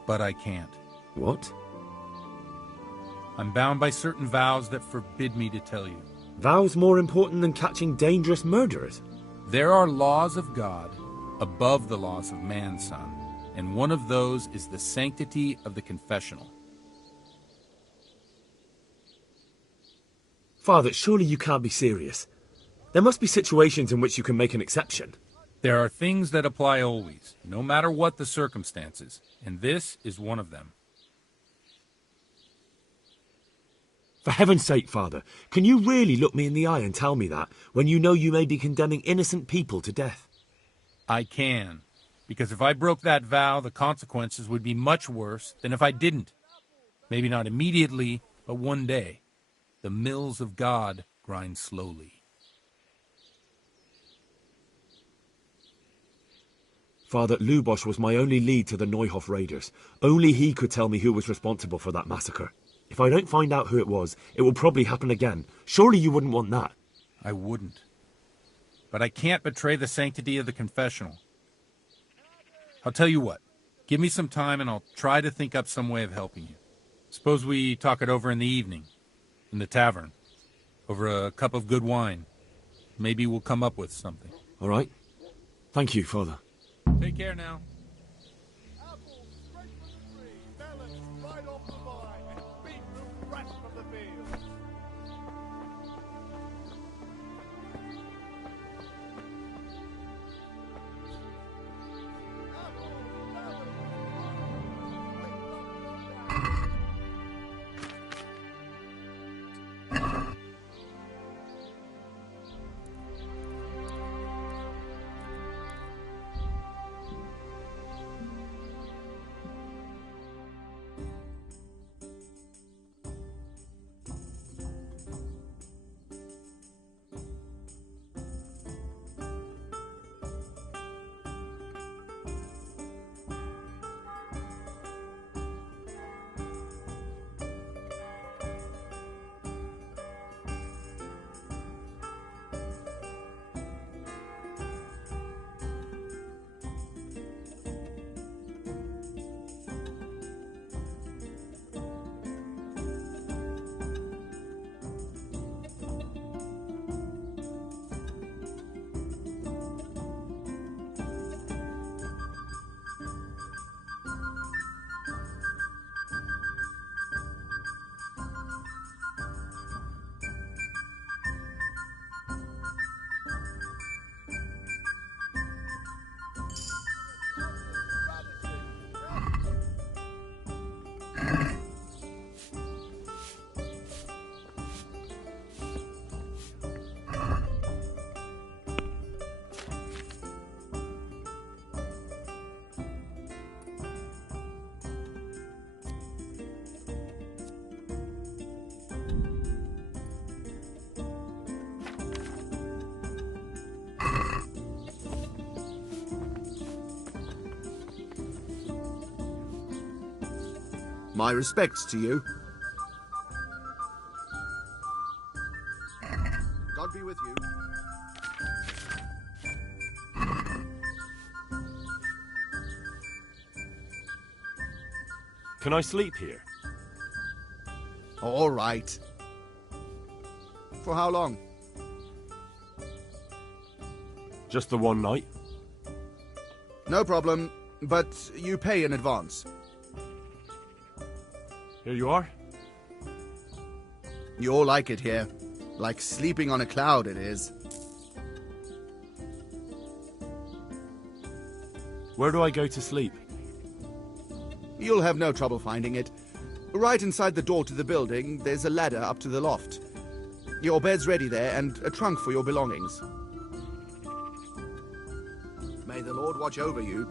but I can't. What? I'm bound by certain vows that forbid me to tell you. Vows more important than catching dangerous murderers? There are laws of God above the laws of man, son, and one of those is the sanctity of the confessional. Father, surely you can't be serious. There must be situations in which you can make an exception. There are things that apply always, no matter what the circumstances, and this is one of them. For heaven's sake, Father, can you really look me in the eye and tell me that, when you know you may be condemning innocent people to death? I can, because if I broke that vow, the consequences would be much worse than if I didn't. Maybe not immediately, but one day. The mills of God grind slowly. Father, Lubosch was my only lead to the Neuhof raiders. Only he could tell me who was responsible for that massacre. If I don't find out who it was, it will probably happen again. Surely you wouldn't want that. I wouldn't. But I can't betray the sanctity of the confessional. I'll tell you what. Give me some time and I'll try to think up some way of helping you. Suppose we talk it over in the evening, in the tavern, over a cup of good wine. Maybe we'll come up with something. All right. Thank you, Father. Take care now. Apples straight from the tree, melons right off the vine, and beetroot fresh from the field. My respects to you. God be with you. Can I sleep here? All right. For how long? Just the one night? No problem, but you pay in advance. Here you are. You'll like it here. Like sleeping on a cloud it is. Where do I go to sleep? You'll have no trouble finding it. Right inside the door to the building, there's a ladder up to the loft. Your bed's ready there, and a trunk for your belongings. May the Lord watch over you.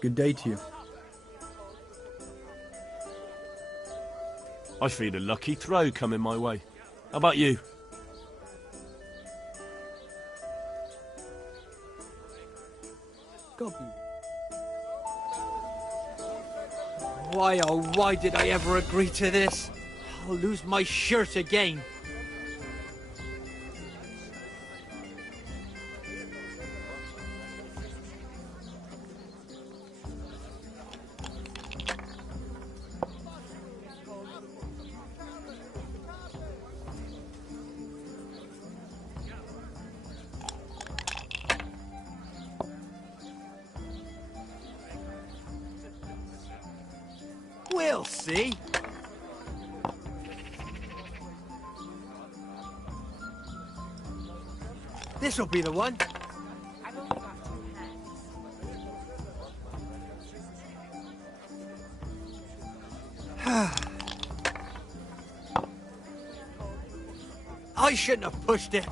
Good day to you. I feel a lucky throw coming my way. How about you? Why, oh, why did I ever agree to this? I'll lose my shirt again. We'll see. This'll be the one. I shouldn't have pushed it.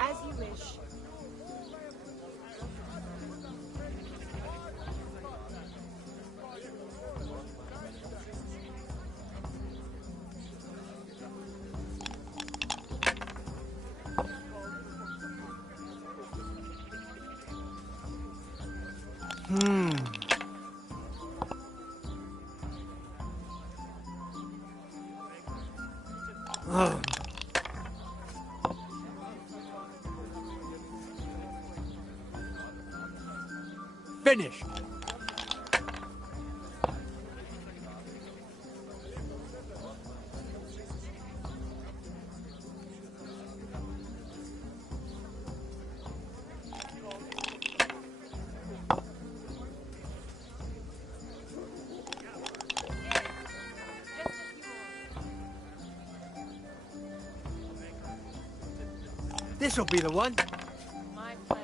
As you wish. Oh. Finished. This'll be the one. My pleasure.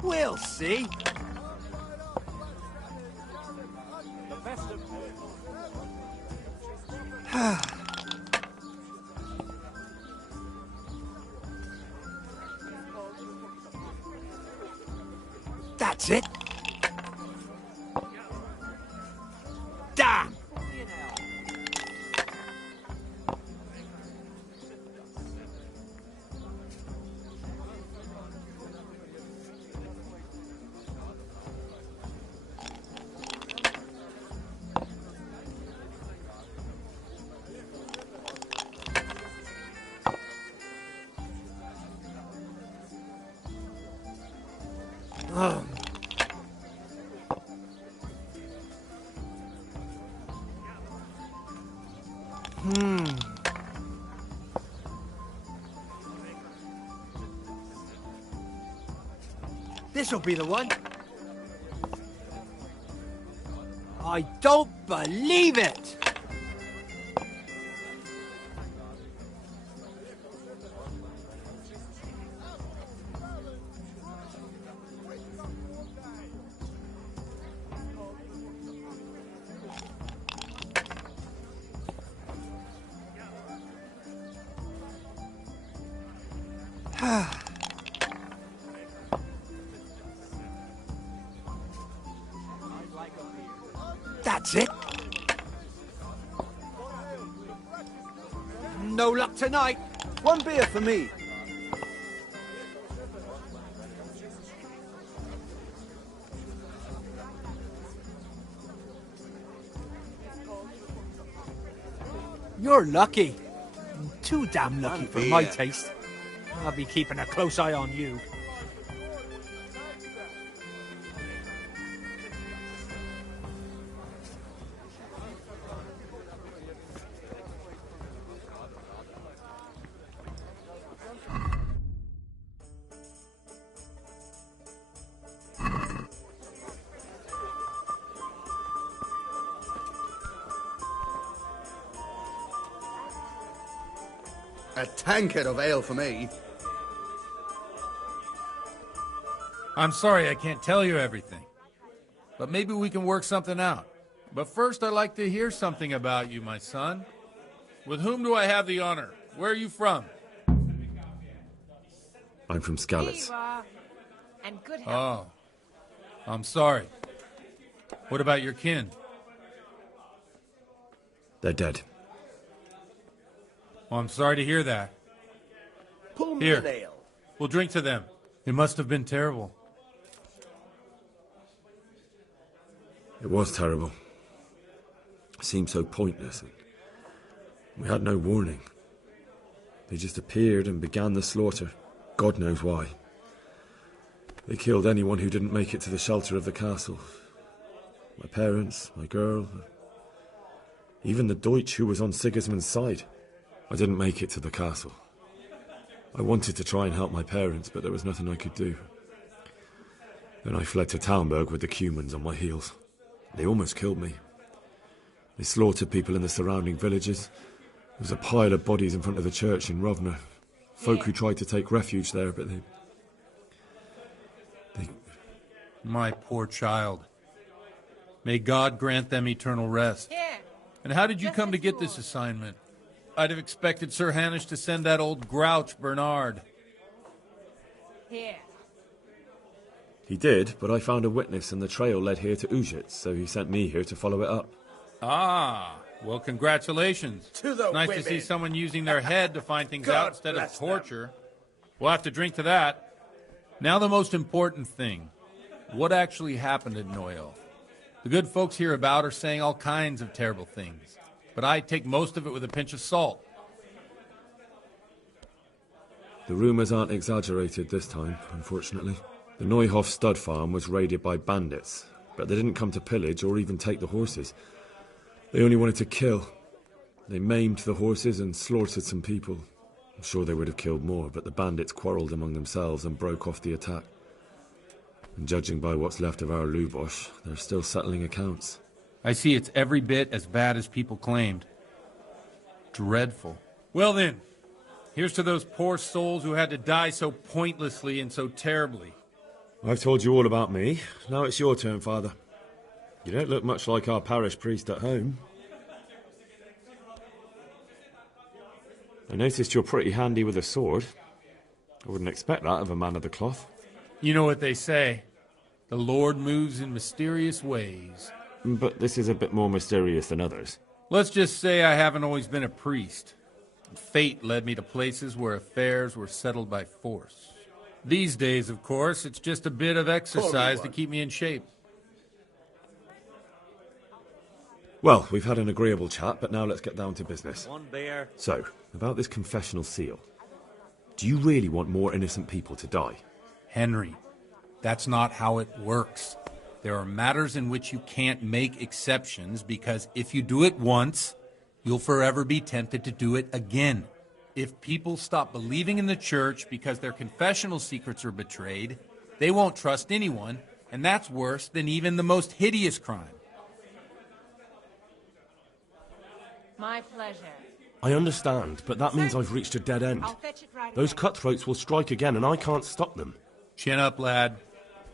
We'll see. The best of That's it. Damn. Oh. This'll be the one. I don't believe it! That's it. No luck tonight. One beer for me. You're lucky. Too damn lucky for my beer. taste. I'll be keeping a close eye on you. A tankard of ale for me. I'm sorry I can't tell you everything. But maybe we can work something out. But first I'd like to hear something about you, my son. With whom do I have the honor? Where are you from? I'm from Here Skalitz. you are. And good health. Oh, I'm sorry. What about your kin? They're dead. Well, I'm sorry to hear that. Pull me Here, an ale. we'll drink to them. It must have been terrible. It was terrible. It seemed so pointless. We had no warning. They just appeared and began the slaughter. God knows why. They killed anyone who didn't make it to the shelter of the castle. My parents, my girl, even the Deutsch who was on Sigismund's side. I didn't make it to the castle. I wanted to try and help my parents, but there was nothing I could do. Then I fled to Talmberg with the Cumans on my heels. They almost killed me. They slaughtered people in the surrounding villages. There was a pile of bodies in front of the church in Rovna. Folk who tried to take refuge there, but they... My poor child. May God grant them eternal rest. And how did you come to get this assignment? I'd have expected Sir Hanish to send that old grouch, Bernard. Here. He did, but I found a witness and the trail led here to Ujitz, so he sent me here to follow it up. Ah, well, congratulations. To the nice women. to see someone using their head to find things God out instead of bless torture. We'll have to drink to that. Now the most important thing. What actually happened at Noyel? The good folks hereabout are saying all kinds of terrible things, but I take most of it with a pinch of salt. The rumours aren't exaggerated this time, unfortunately. The Neuhof stud farm was raided by bandits, but they didn't come to pillage or even take the horses. They only wanted to kill. They maimed the horses and slaughtered some people. I'm sure they would have killed more, but the bandits quarrelled among themselves and broke off the attack. And judging by what's left of our Lubosh, they're still settling accounts. I see it's every bit as bad as people claimed. Dreadful. Well then, here's to those poor souls who had to die so pointlessly and so terribly. I've told you all about me. Now it's your turn, Father. You don't look much like our parish priest at home. I noticed you're pretty handy with a sword. I wouldn't expect that of a man of the cloth. You know what they say. The Lord moves in mysterious ways. But this is a bit more mysterious than others. Let's just say I haven't always been a priest. Fate led me to places where affairs were settled by force. These days, of course, it's just a bit of exercise to keep me in shape. Well, we've had an agreeable chat, but now let's get down to business. One beer. So, about this confessional seal. Do you really want more innocent people to die? Henry, that's not how it works. There are matters in which you can't make exceptions because if you do it once, you'll forever be tempted to do it again. If people stop believing in the church because their confessional secrets are betrayed, they won't trust anyone, and that's worse than even the most hideous crime. My pleasure. I understand, but that means I've reached a dead end. I'll fetch it right Those away. cutthroats will strike again, and I can't stop them. Chin up, lad.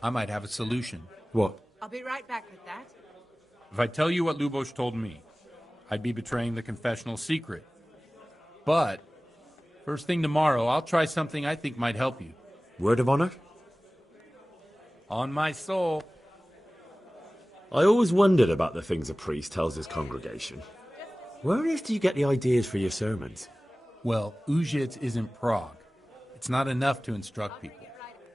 I might have a solution. What? I'll be right back with that. If I tell you what Lubosh told me, I'd be betraying the confessional secret. But, first thing tomorrow, I'll try something I think might help you. Word of honor? On my soul. I always wondered about the things a priest tells his congregation. Where on earth do you get the ideas for your sermons? Well, Ujitz isn't Prague. It's not enough to instruct people.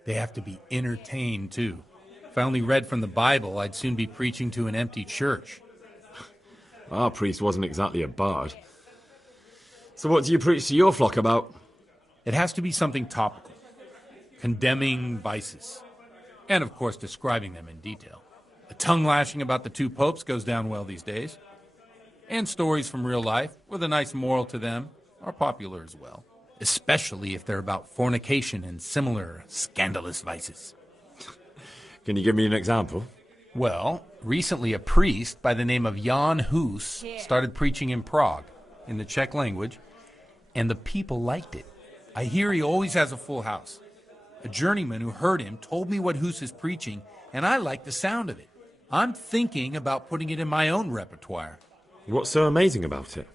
They have to be entertained, too. If I only read from the Bible, I'd soon be preaching to an empty church. Our priest wasn't exactly a bard. So what do you preach to your flock about? It has to be something topical. Condemning vices. And, of course, describing them in detail. A tongue lashing about the two popes goes down well these days. And stories from real life, with a nice moral to them, are popular as well. Especially if they're about fornication and similar scandalous vices. Can you give me an example? Well, recently a priest by the name of Jan Hus started preaching in Prague, in the Czech language, and the people liked it. I hear he always has a full house. A journeyman who heard him told me what Hus is preaching, and I like the sound of it. I'm thinking about putting it in my own repertoire. What's so amazing about it?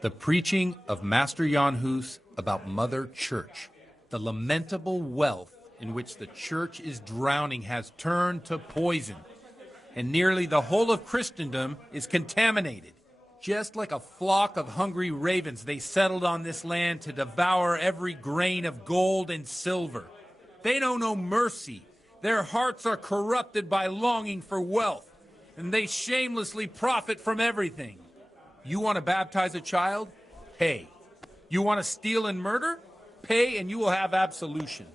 The preaching of Master Jan Hus about Mother Church. The lamentable wealth in which the Church is drowning has turned to poison, and nearly the whole of Christendom is contaminated. Just like a flock of hungry ravens, they settled on this land to devour every grain of gold and silver. They know no mercy. Their hearts are corrupted by longing for wealth, and they shamelessly profit from everything. You want to baptize a child? Pay. You want to steal and murder? Pay and you will have absolution.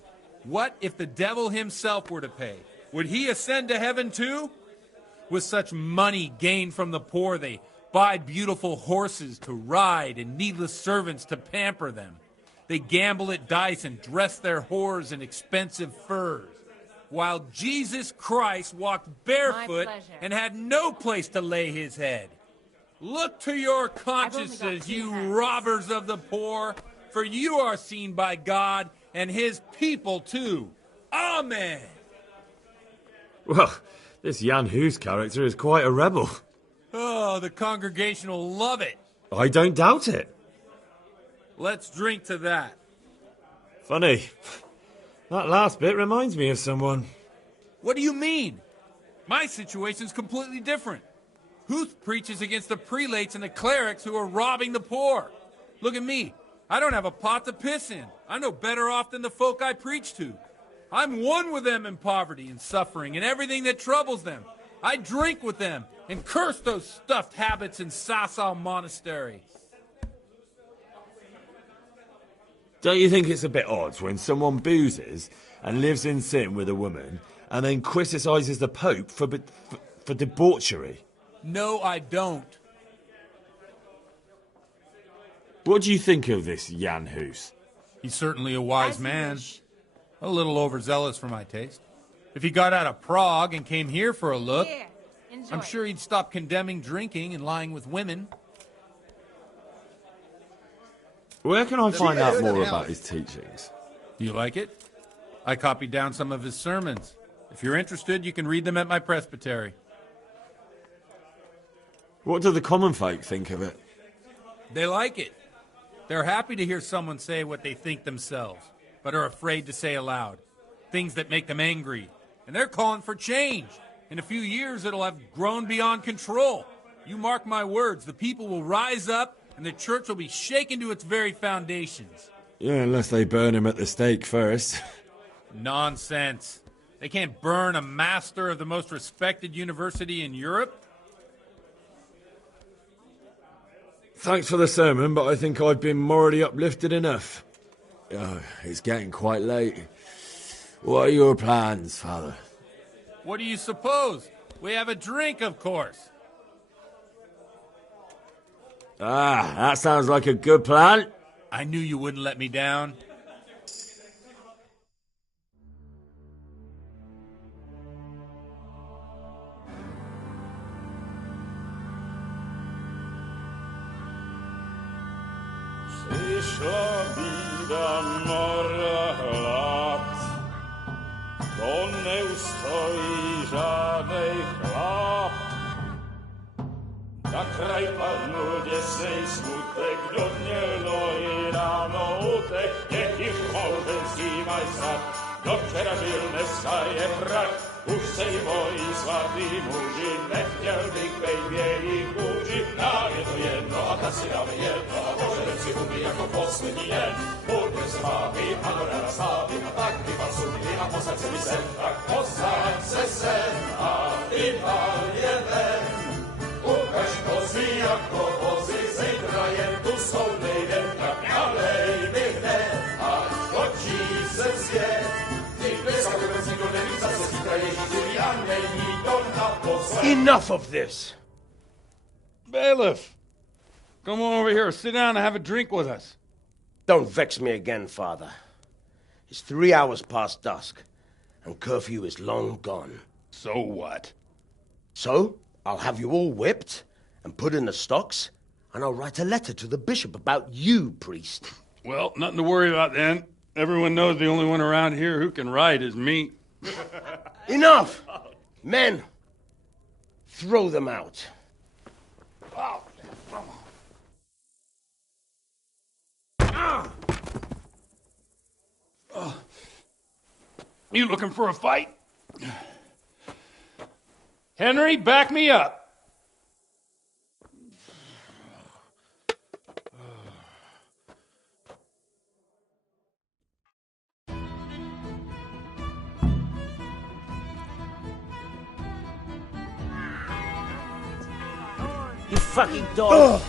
What if the devil himself were to pay? Would he ascend to heaven too? With such money gained from the poor, they buy beautiful horses to ride and needless servants to pamper them. They gamble at dice and dress their whores in expensive furs, while Jesus Christ walked barefoot and had no place to lay his head. Look to your consciences, you robbers of the poor, for you are seen by God and his people too. Amen. Well, this Jan Hus character is quite a rebel. Oh, the congregation will love it. I don't doubt it. Let's drink to that. Funny. That last bit reminds me of someone. What do you mean? My situation's completely different. Hus preaches against the prelates and the clerics who are robbing the poor. Look at me. I don't have a pot to piss in. I'm no better off than the folk I preach to. I'm one with them in poverty and suffering and everything that troubles them. I drink with them and curse those stuffed habits in Sasau Monastery. Don't you think it's a bit odd when someone boozes and lives in sin with a woman and then criticises the Pope for debauchery? No, I don't. What do you think of this Jan Hus? He's certainly a wise man. A little overzealous for my taste. If he got out of Prague and came here for a look, I'm sure he'd stop condemning drinking and lying with women. Where can I find out more about his teachings? Do you like it? I copied down some of his sermons. If you're interested, you can read them at my presbytery. What do the common folk think of it? They like it. They're happy to hear someone say what they think themselves, but are afraid to say aloud. Things that make them angry. And they're calling for change. In a few years, it'll have grown beyond control. You mark my words, the people will rise up, and the church will be shaken to its very foundations. Yeah, unless they burn him at the stake first. Nonsense. They can't burn a master of the most respected university in Europe. Thanks for the sermon, but I think I've been morally uplifted enough. Oh, it's getting quite late. What are your plans, Father? What do you suppose? We have a drink, of course. Ah, that sounds like a good plan. I knew you wouldn't let me down. Przyszła bida mora lat, to nie ustoi żadnej chlap. Na kraj panuje sej smutek, do dnielno i rano utek, niech ich małżeń zimaj sad, do wczera żylne staje brak. Už sej moji svatý muži, nechtěl bych bejbě i kůži, nám je to jedno a tak si dáme jedno a požerem si huby jako poslední den. Budeme se vápit a do rána slávit a tak vypal sudy a posaď se mi sem, tak posaď se sem a vypal je ven. Ukaž kozy jako kozy, zítra jen tu soudnej den, tak nalej mi hned, až točí se svět. Enough of this! Bailiff! Come on over here, sit down and have a drink with us. Don't vex me again, Father. It's 3 hours past dusk, and curfew is long gone. So what? So, I'll have you all whipped and put in the stocks, and I'll write a letter to the bishop about you, priest. Well, nothing to worry about then. Everyone knows the only one around here who can ride is me. Enough! Men, throw them out. You looking for a fight? Henry, back me up. You fucking dog!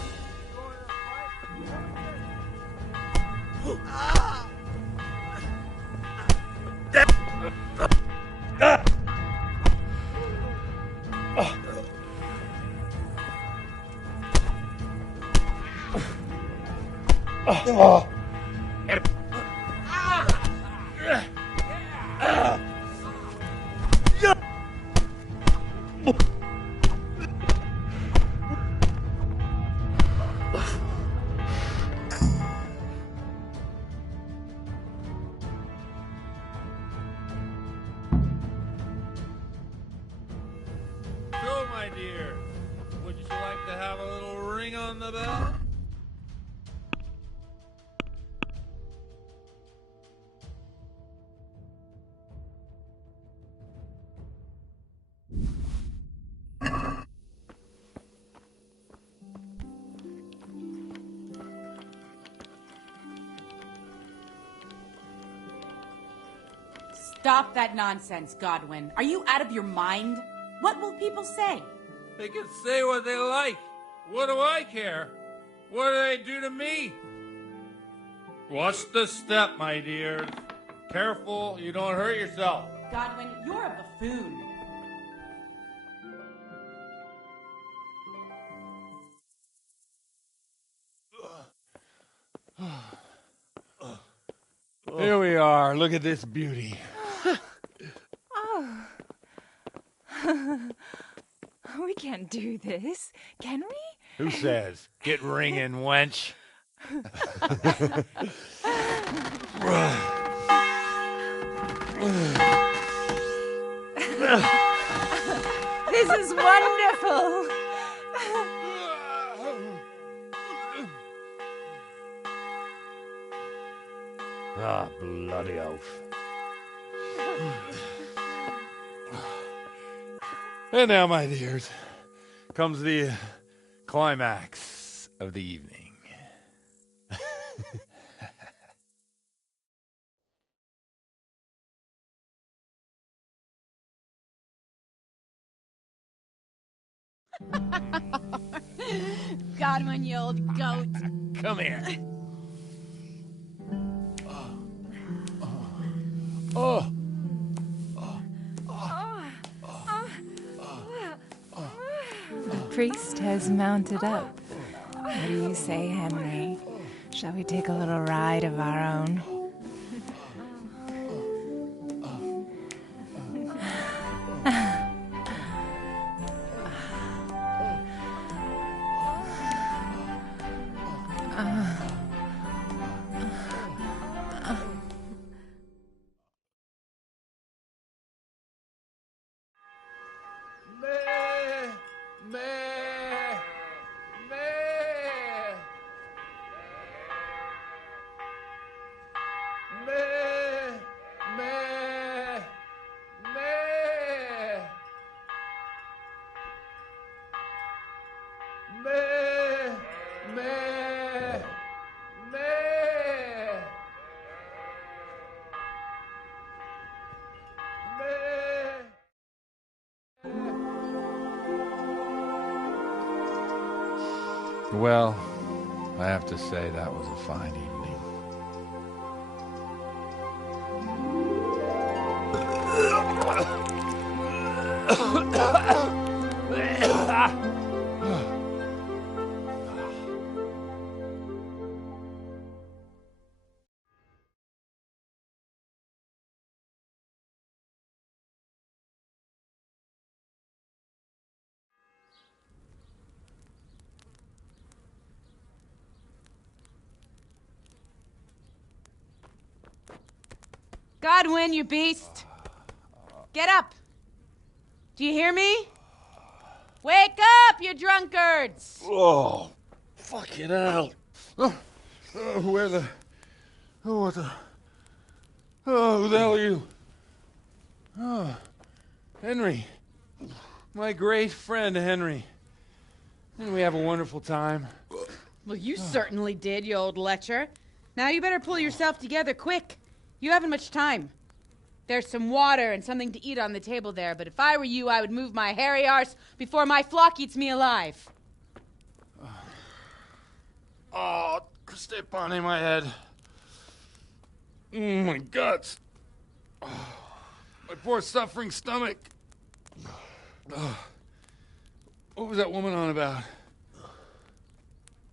So, my dear, would you like to have a little ring on the bell? Stop that nonsense, Godwin. Are you out of your mind? What will people say? They can say what they like. What do I care? What do they do to me? Watch the step, my dear. Careful, you don't hurt yourself. Godwin, you're a buffoon. Here we are. Look at this beauty. Oh. We can't do this, can we? Who says? Get ringing, wench. This is wonderful. Ah, bloody oath. And now, my dears, comes the climax of the evening. Godwin, you old goat. Come here. Oh. The priest has mounted up. What do you say, Henry? Shall we take a little ride of our own? Well, I have to say that was a fine evening. Godwin, you beast! Get up! Do you hear me? Wake up, you drunkards! Oh, fucking hell. Where the... Oh, what the... Oh, who the hell are you? Oh, Henry. My great friend, Henry. Didn't we have a wonderful time? Well, you certainly did, you old lecher. Now you better pull yourself together quick. You haven't much time. There's some water and something to eat on the table there, but if I were you, I would move my hairy arse before my flock eats me alive. Oh, step on in my head. My guts. Oh, my poor suffering stomach. Oh, what was that woman on about?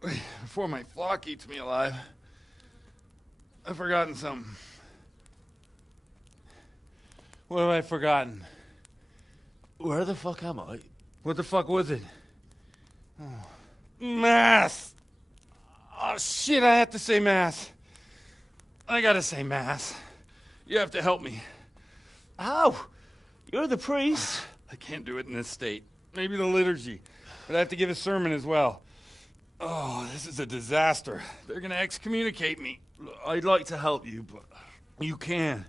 Before my flock eats me alive. I've forgotten something. What have I forgotten? Where the fuck am I? What the fuck was it? Oh. Mass! Oh, shit, I have to say mass. I gotta say mass. You have to help me. How? You're the priest. I can't do it in this state. Maybe the liturgy. But I have to give a sermon as well. Oh, this is a disaster. They're gonna excommunicate me. I'd like to help you, but... You can.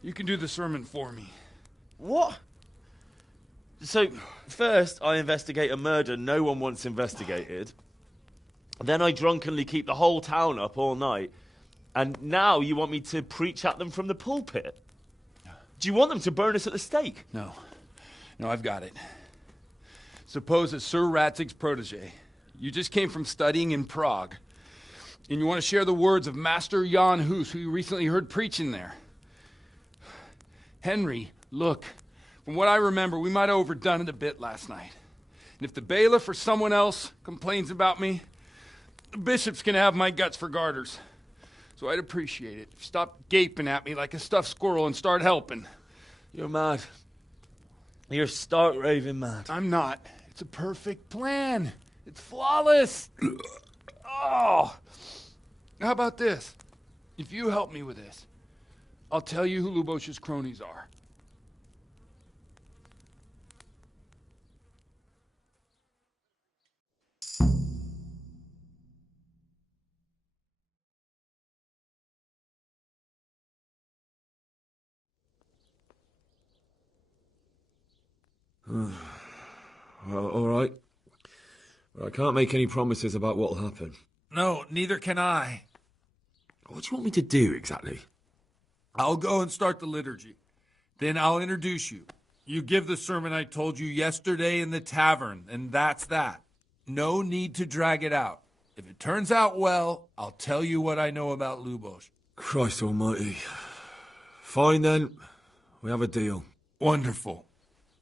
You can do the sermon for me. What? So, first I investigate a murder no one wants investigated. Then I drunkenly keep the whole town up all night. And now you want me to preach at them from the pulpit? Do you want them to burn us at the stake? No. No, I've got it. Suppose that Sir Ratzig's protege. You just came from studying in Prague. And you want to share the words of Master Jan Hus, who you recently heard preaching there. Henry, look. From what I remember, we might have overdone it a bit last night. And if the bailiff or someone else complains about me, the bishop's gonna have my guts for garters. So I'd appreciate it if you stopped gaping at me like a stuffed squirrel and start helping. You're mad. You're stark raving mad. I'm not. It's a perfect plan. It's flawless. Oh. How about this? If you help me with this, I'll tell you who Lubosh's cronies are. Well, all right. But I can't make any promises about what'll happen. No, neither can I. What do you want me to do exactly? I'll go and start the liturgy. Then I'll introduce you. You give the sermon I told you yesterday in the tavern, and that's that. No need to drag it out. If it turns out well, I'll tell you what I know about Lubosh. Christ almighty. Fine then. We have a deal. Wonderful.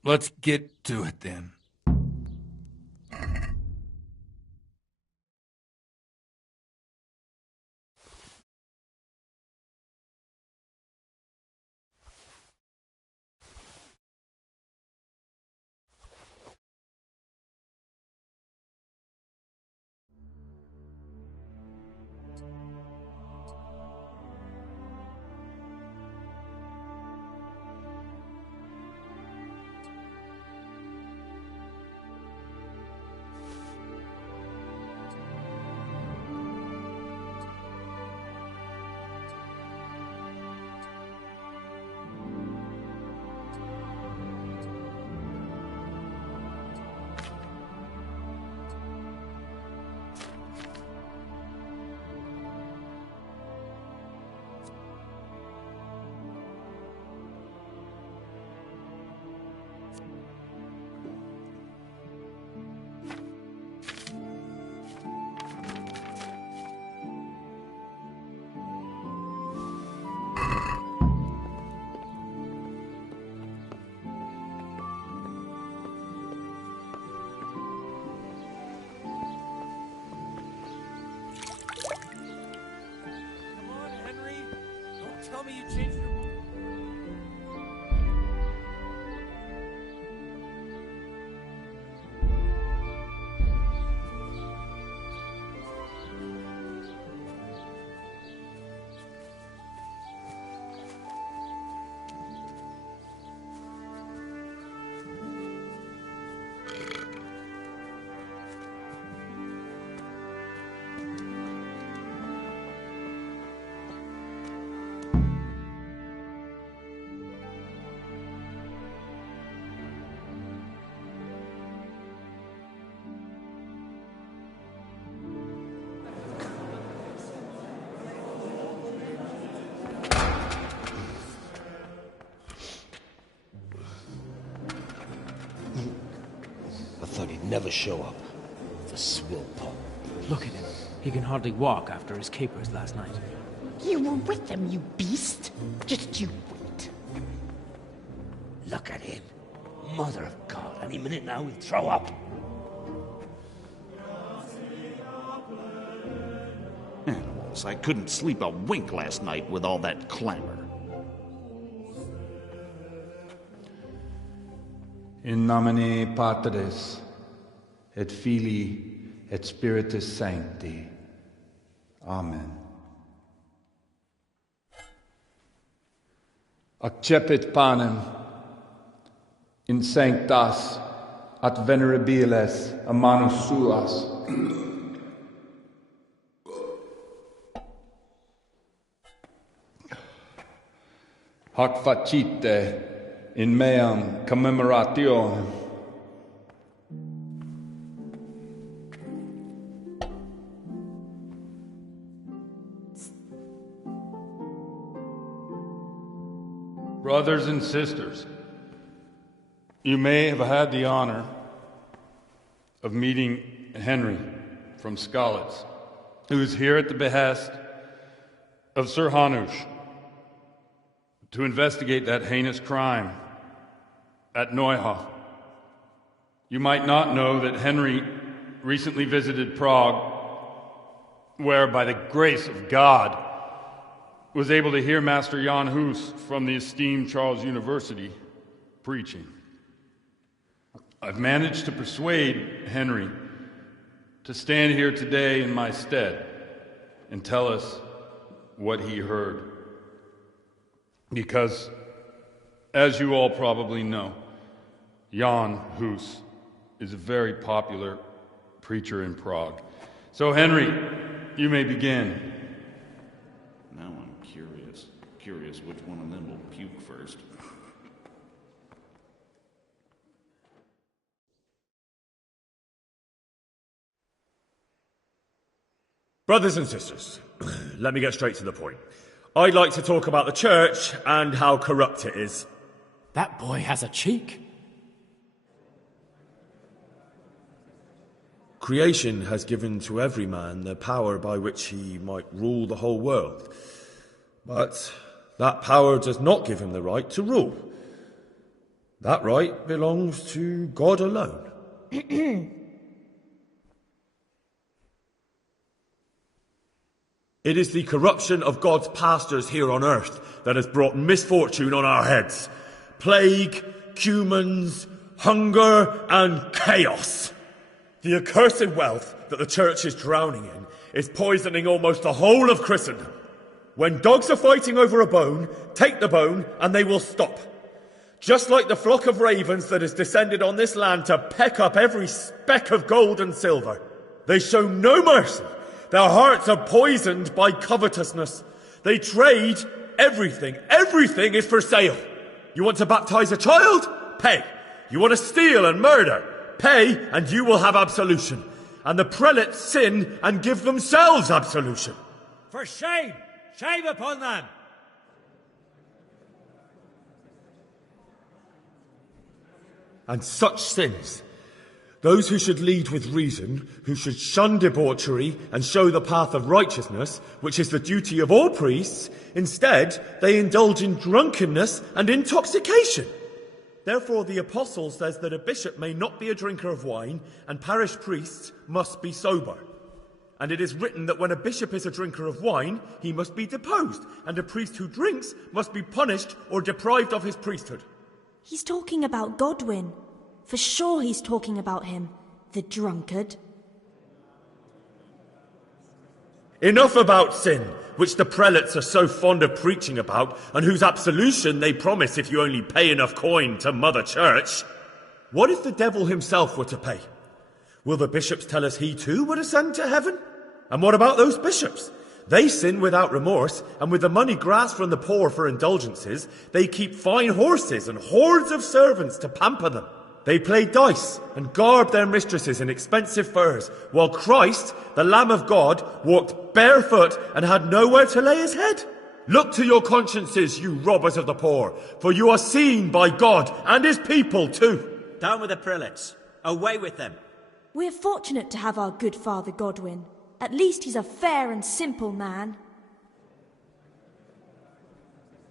Let's get to it then. Tell me you changed your mind. never show up. The swill pot. Look at him. He can hardly walk after his capers last night. You were with them, you beast. Just you wait. Look at him. Mother of God, any minute now he'll throw up. Animals, I couldn't sleep a wink last night with all that clamor. In nomine Patris, et Filii, et Spiritus Sancti. Amen. Accepit panem in sanctas at venerabiles a manus suas. Hoc facite in meam commemorationem. Brothers and sisters, you may have had the honor of meeting Henry from Skalitz, who is here at the behest of Sir Hanush to investigate that heinous crime at Neuhof. You might not know that Henry recently visited Prague, where, by the grace of God, was able to hear Master Jan Hus from the esteemed Charles University preaching. I've managed to persuade Henry to stand here today in my stead and tell us what he heard. Because, as you all probably know, Jan Hus is a very popular preacher in Prague. So, Henry, you may begin. Now I'm curious which one of them will puke first. Brothers and sisters, let me get straight to the point. I'd like to talk about the church and how corrupt it is. That boy has a cheek. Creation has given to every man the power by which he might rule the whole world. But that power does not give him the right to rule. That right belongs to God alone. It is the corruption of God's pastors here on earth that has brought misfortune on our heads. Plague, cumens, hunger, and chaos. The accursed wealth that the church is drowning in is poisoning almost the whole of Christendom. When dogs are fighting over a bone, take the bone and they will stop. Just like the flock of ravens that has descended on this land to peck up every speck of gold and silver. They show no mercy. Their hearts are poisoned by covetousness. They trade everything. Everything is for sale. You want to baptize a child? Pay. You want to steal and murder? Pay, and you will have absolution. And the prelates sin and give themselves absolution. For shame! Shame upon them! And such sins, those who should lead with reason, who should shun debauchery and show the path of righteousness, which is the duty of all priests, instead they indulge in drunkenness and intoxication. Therefore the apostle says that a bishop may not be a drinker of wine, and parish priests must be sober. And it is written that when a bishop is a drinker of wine, he must be deposed, and a priest who drinks must be punished or deprived of his priesthood. He's talking about Godwin. For sure he's talking about him, the drunkard. Enough about sin, which the prelates are so fond of preaching about, and whose absolution they promise if you only pay enough coin to Mother Church. What if the devil himself were to pay? Will the bishops tell us he too would ascend to heaven? And what about those bishops? They sin without remorse, and with the money grasped from the poor for indulgences, they keep fine horses and hordes of servants to pamper them. They play dice and garb their mistresses in expensive furs, while Christ, the Lamb of God, walked barefoot and had nowhere to lay his head. Look to your consciences, you robbers of the poor, for you are seen by God and his people too. Down with the prelates. Away with them. We're fortunate to have our good Father Godwin. At least he's a fair and simple man.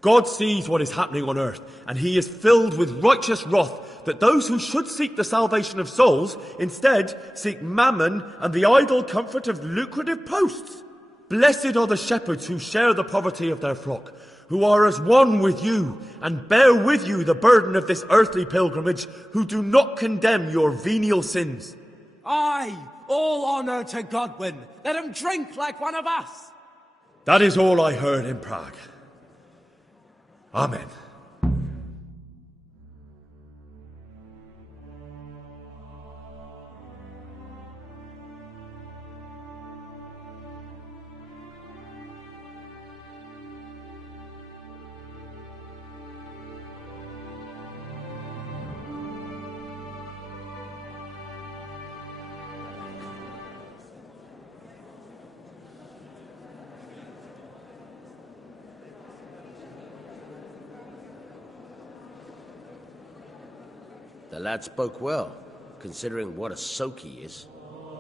God sees what is happening on earth, and he is filled with righteous wrath that those who should seek the salvation of souls instead seek mammon and the idle comfort of lucrative posts. Blessed are the shepherds who share the poverty of their flock, who are as one with you and bear with you the burden of this earthly pilgrimage, who do not condemn your venial sins. Aye, all honour to Godwin. Let him drink like one of us. That is all I heard in Prague. Amen. The lad spoke well, considering what a soak he is.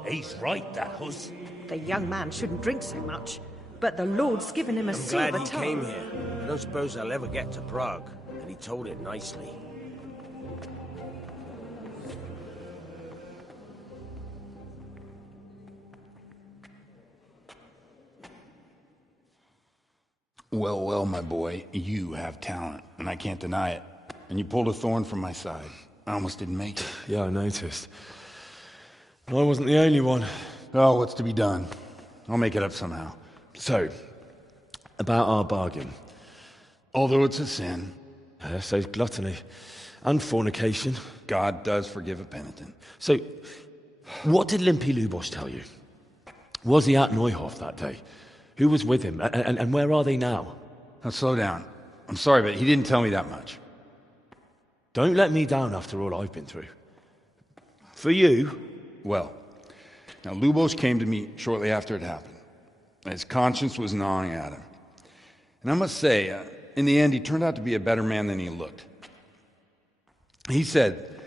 He's right, that Hus. The young man shouldn't drink so much, but the Lord's given him a I'm silver glad he tongue. came here. I don't suppose I'll ever get to Prague, and he told it nicely. Well, well, my boy, you have talent, and I can't deny it. And you pulled a thorn from my side. I almost didn't make it. Yeah, I noticed. I wasn't the only one. Oh, what's to be done? I'll make it up somehow. So, about our bargain. Although it's a sin. So's gluttony. And fornication. God does forgive a penitent. So, what did Limpy Lubosh tell you? Was he at Neuhof that day? Who was with him? And where are they now? Now, slow down. I'm sorry, but he didn't tell me that much. Don't let me down after all I've been through. For you... Well, now Lubosh came to me shortly after it happened. His conscience was gnawing at him. And I must say, in the end, he turned out to be a better man than he looked. He said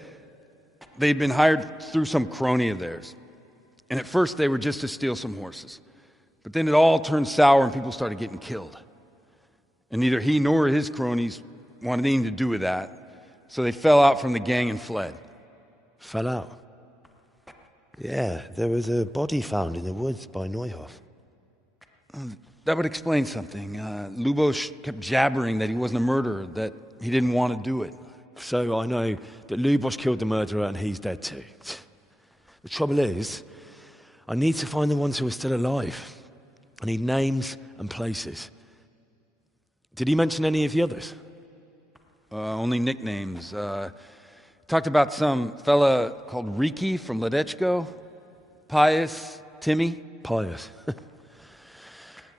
they'd been hired through some crony of theirs. And at first they were just to steal some horses. But then it all turned sour and people started getting killed. And neither he nor his cronies wanted anything to do with that. So they fell out from the gang and fled. Fell out? Yeah, there was a body found in the woods by Neuhof. That would explain something. Lubosh kept jabbering that he wasn't a murderer, that he didn't want to do it. So I know that Lubosh killed the murderer and he's dead too. The trouble is, I need to find the ones who are still alive. I need names and places. Did he mention any of the others? Only nicknames. Talked about some fella called Riki from Ledechko, Pius, Timmy. Pius.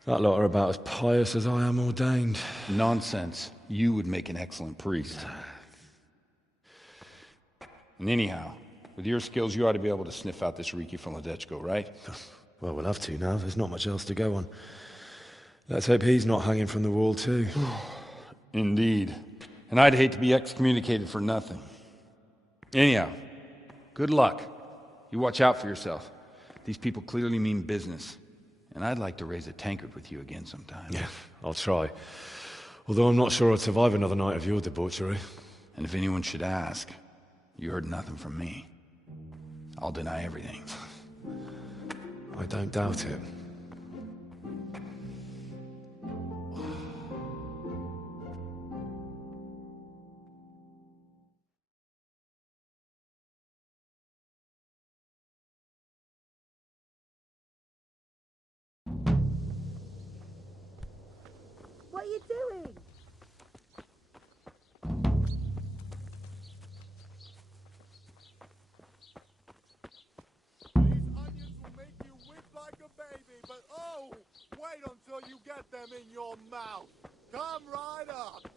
That lot are about as pious as I am ordained. Nonsense. You would make an excellent priest. And anyhow, with your skills, you ought to be able to sniff out this Riki from Ledechko, right? Well, we'll have to now. There's not much else to go on. Let's hope he's not hanging from the wall too. Indeed. And I'd hate to be excommunicated for nothing. Anyhow, good luck. You watch out for yourself. These people clearly mean business. And I'd like to raise a tankard with you again sometime. Yeah, I'll try. Although I'm not sure I'd survive another night of your debauchery. And if anyone should ask, you heard nothing from me. I'll deny everything. I don't doubt it. What are you doing? These onions will make you weep like a baby, but oh, wait until you get them in your mouth. Come right up.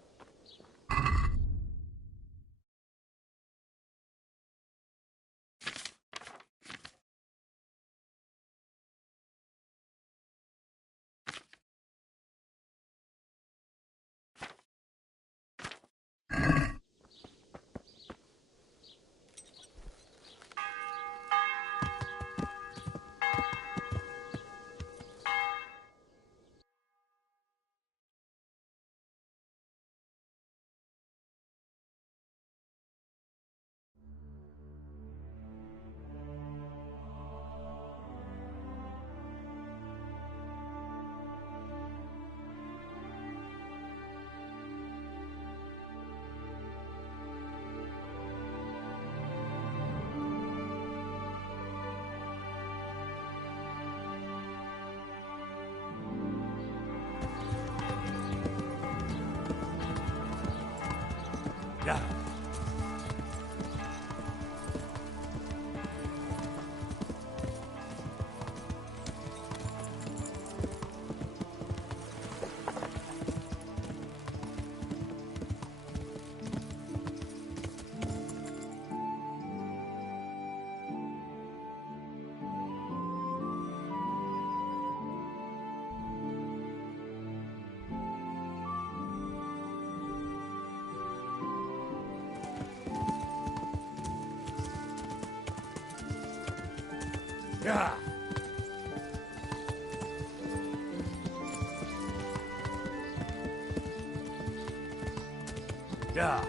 Yeah. Yeah. Yeah.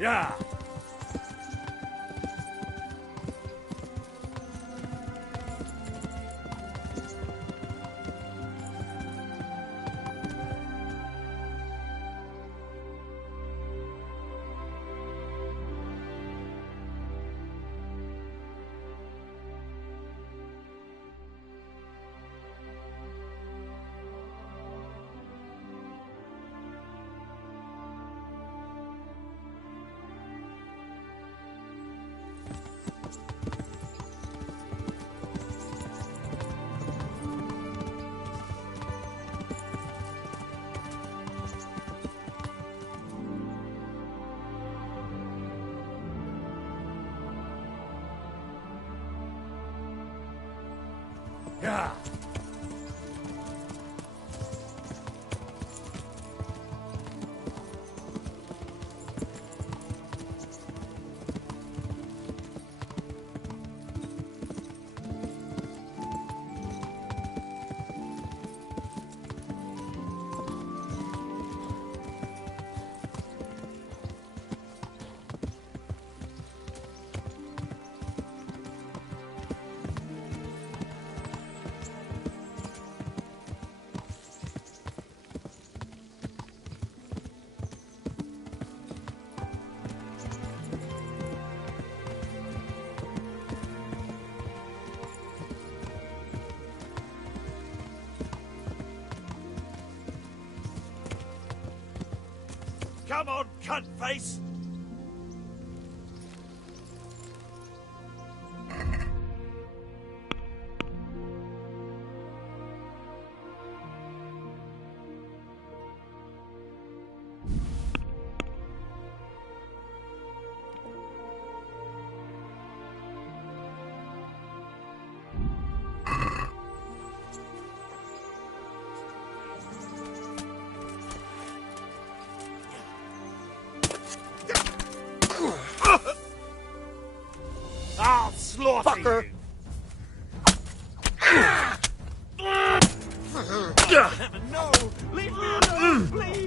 Yeah. Yeah. Come on, cunt face! I'll slaughter Fucker. you! No! Leave me alone, please!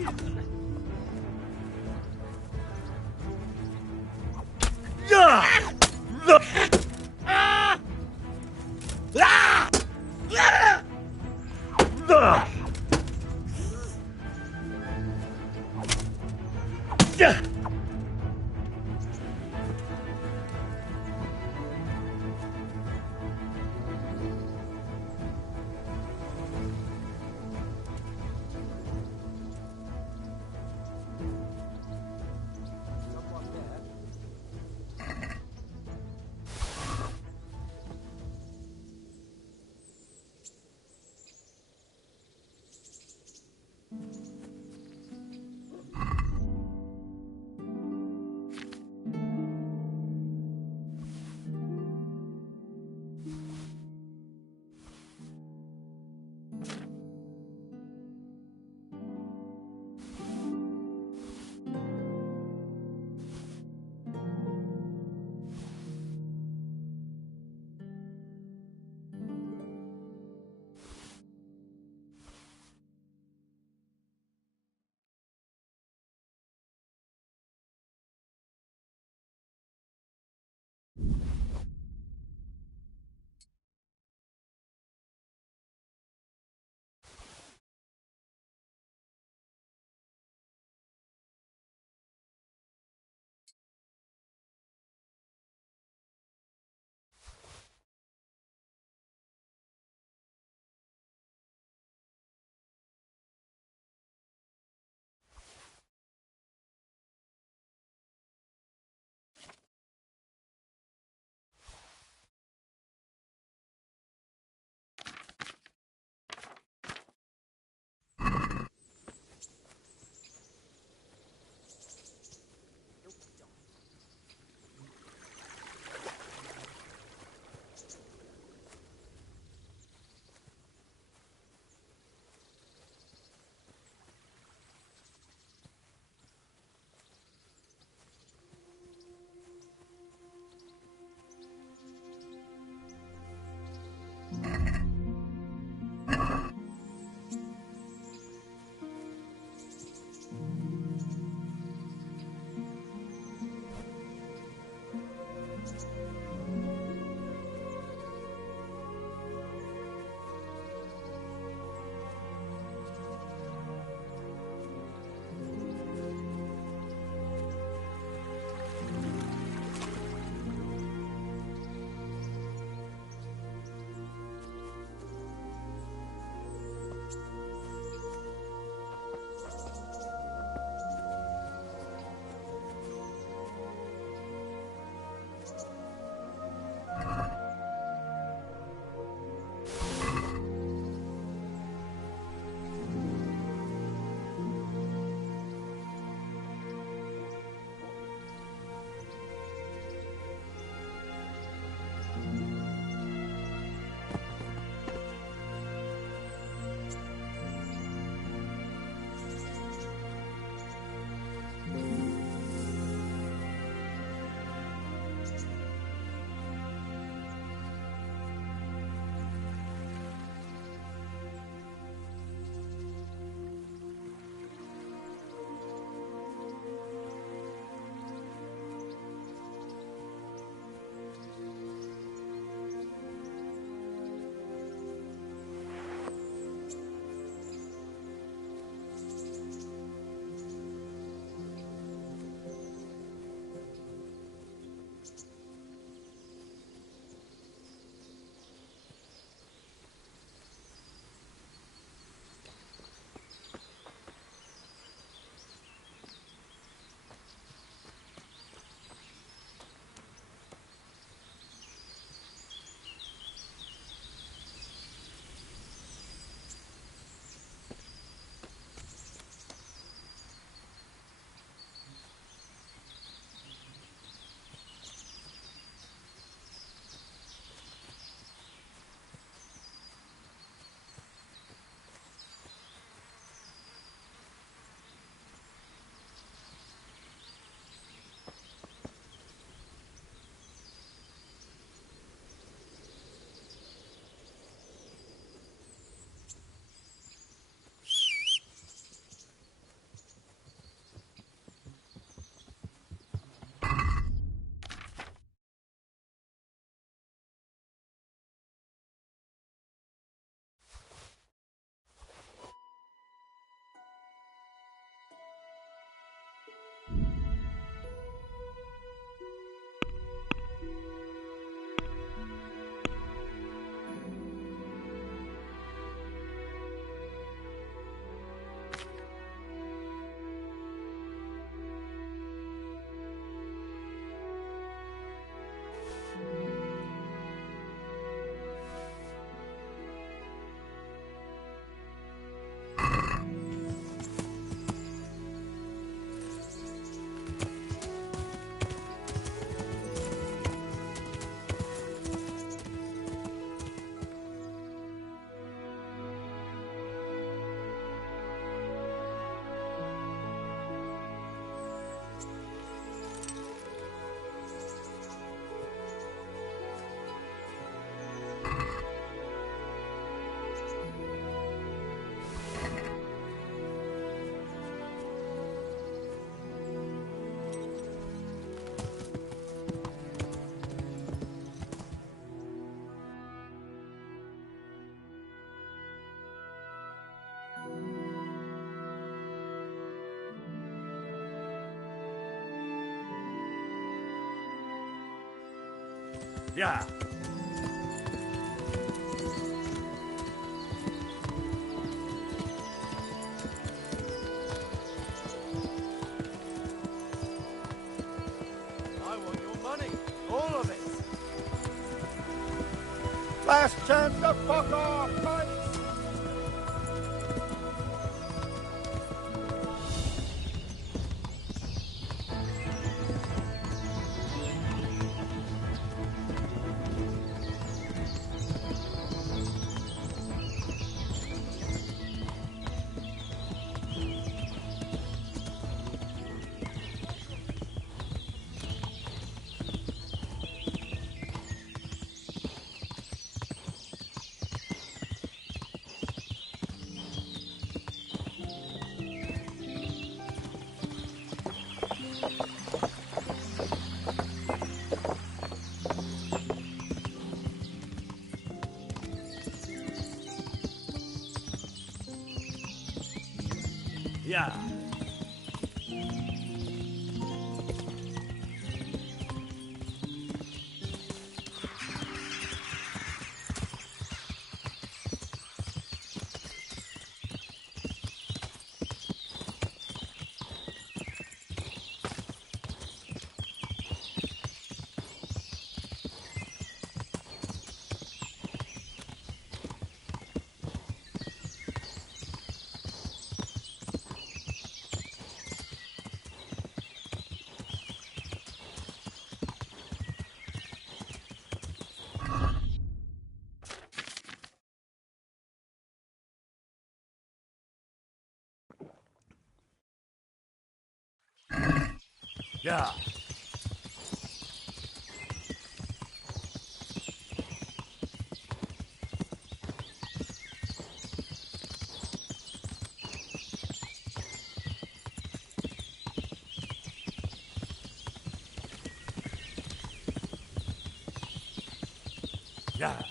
Yeah. I want your money. All of it. Last chance to fuck off, cunts! Yeah. Yeah. Yeah.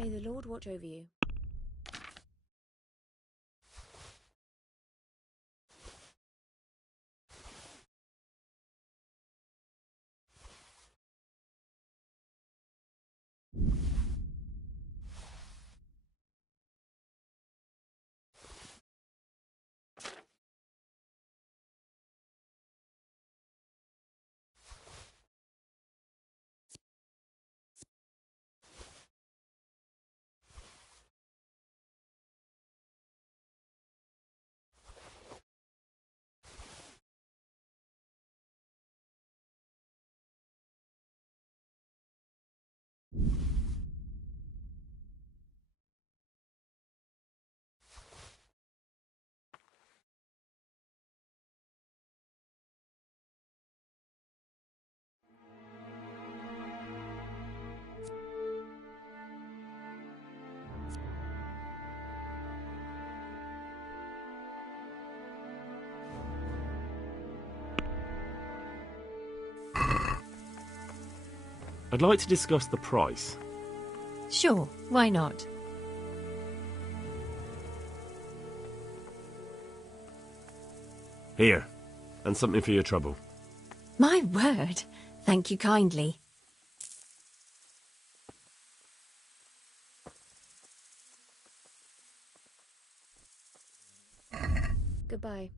May the Lord watch over you. I'd like to discuss the price. Sure, why not? Here, and something for your trouble. My word. Thank you kindly. Goodbye.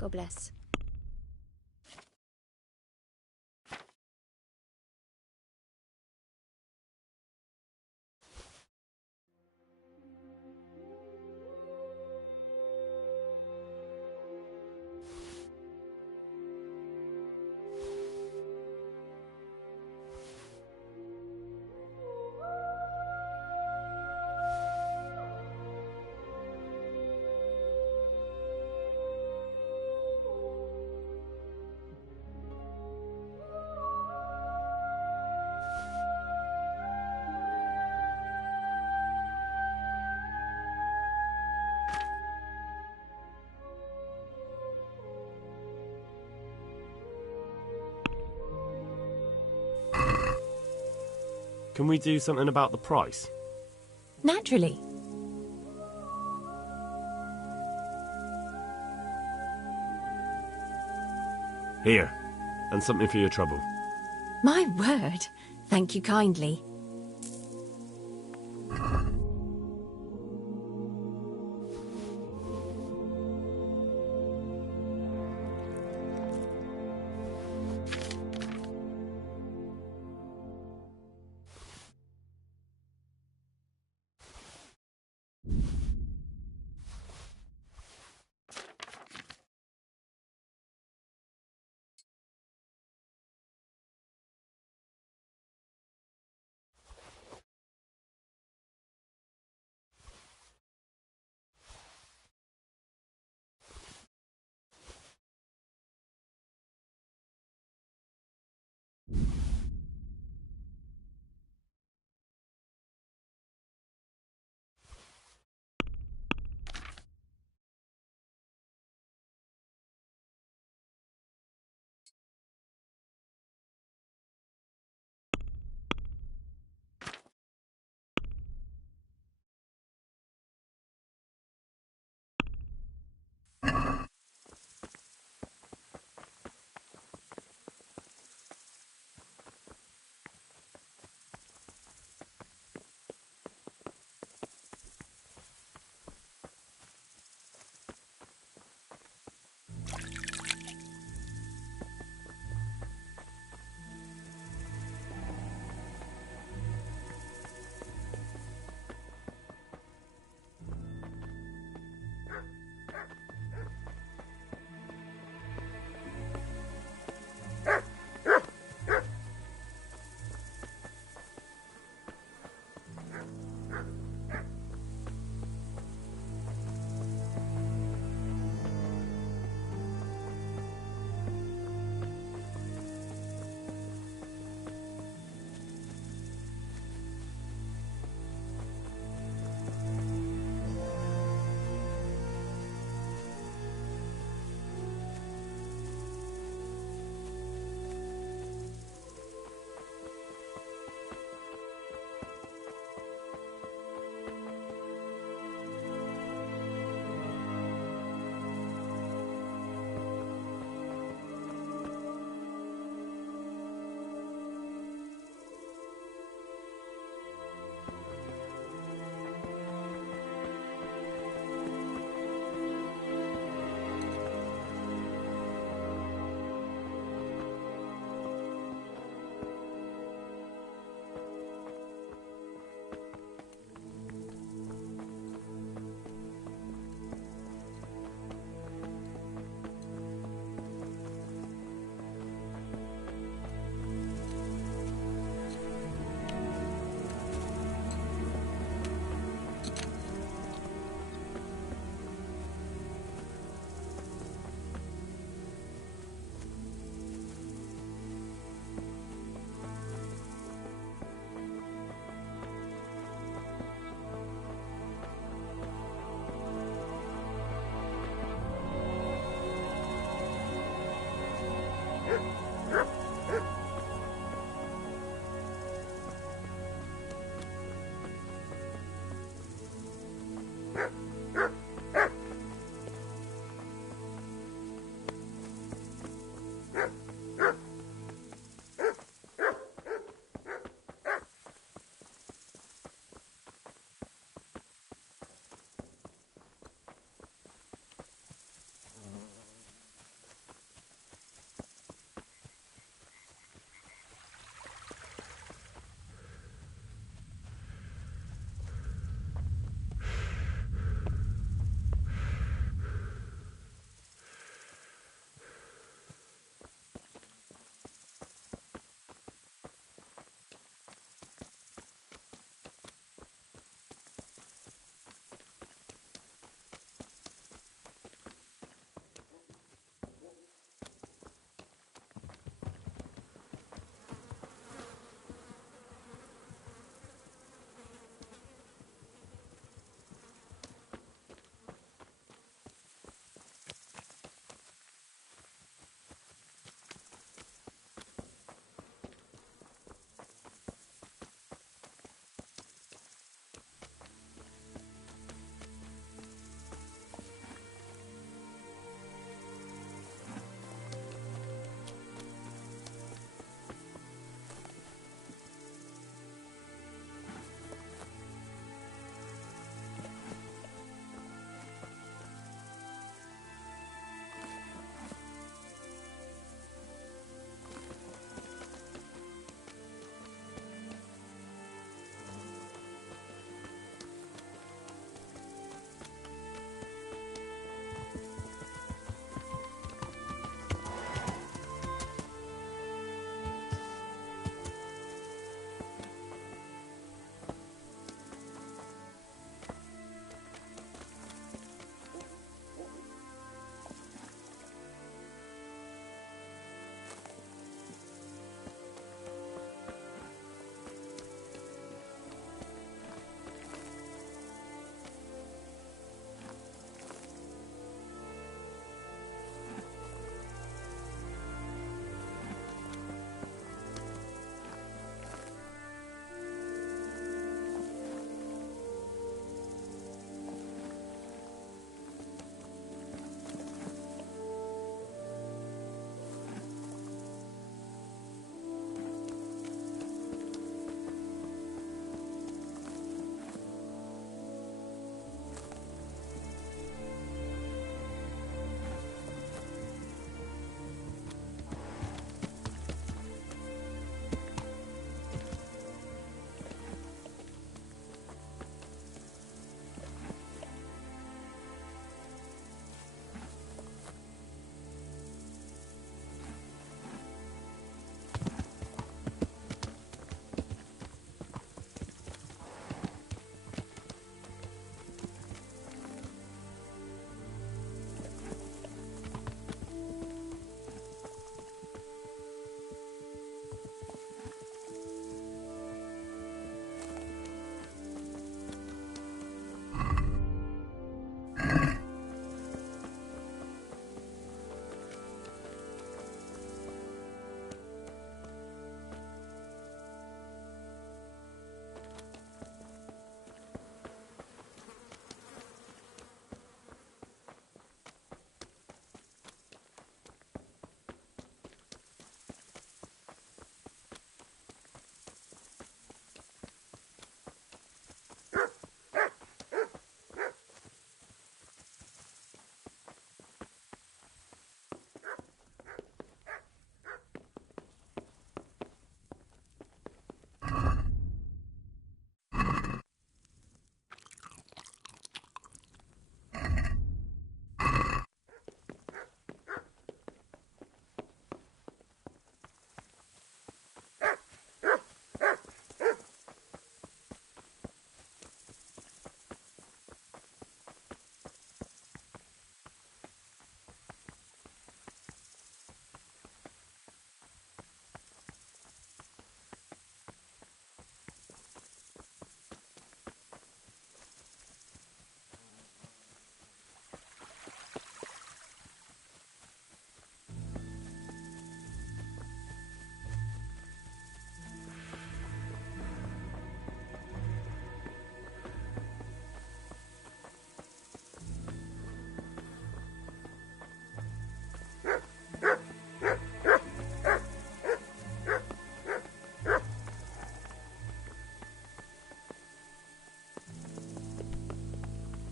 God bless. Can we do something about the price? Naturally. Here, and something for your trouble. My word. Thank you kindly.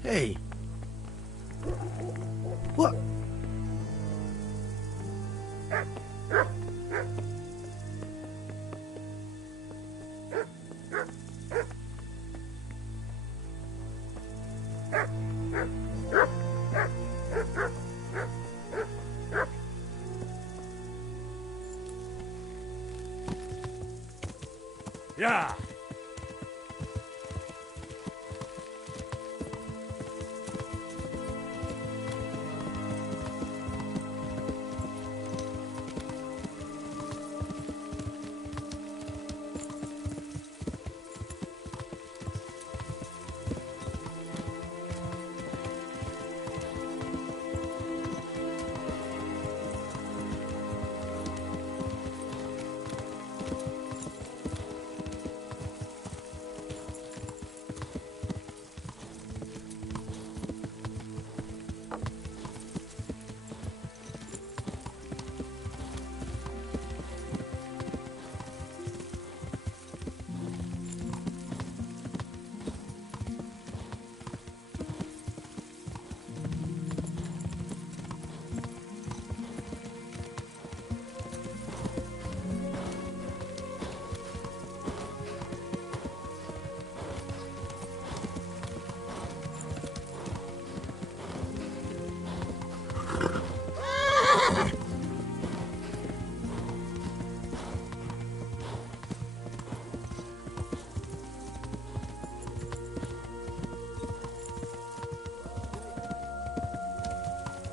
Hey. What? Yeah.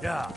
Yeah.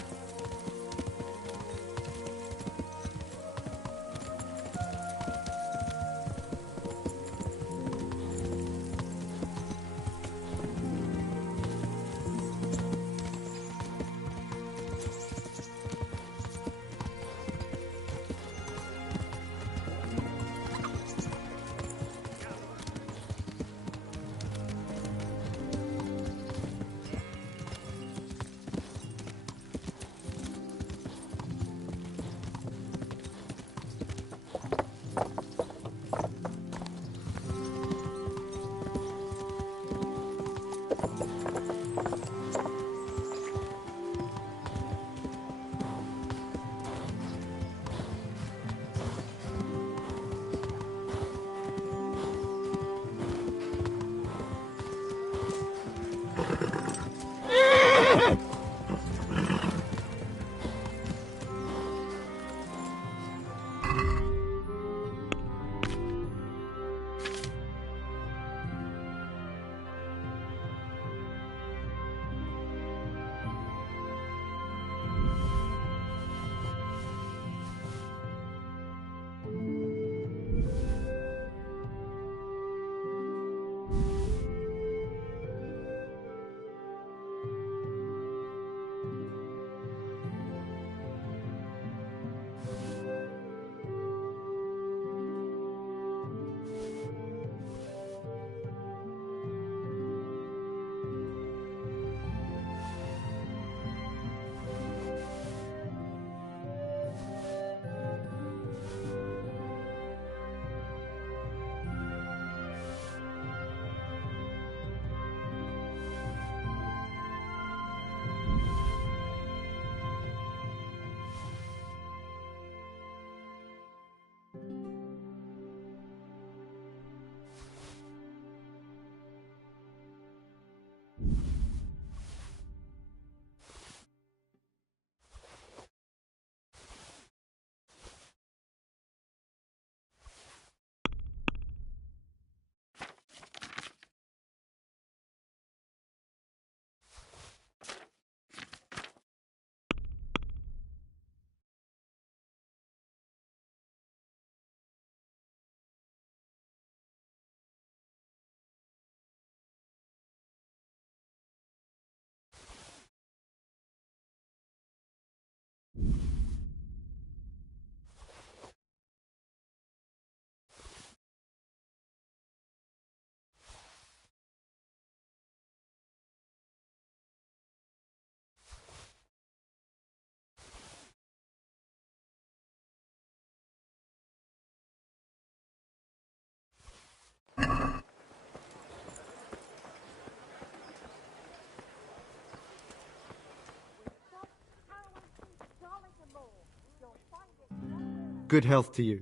Good health to you.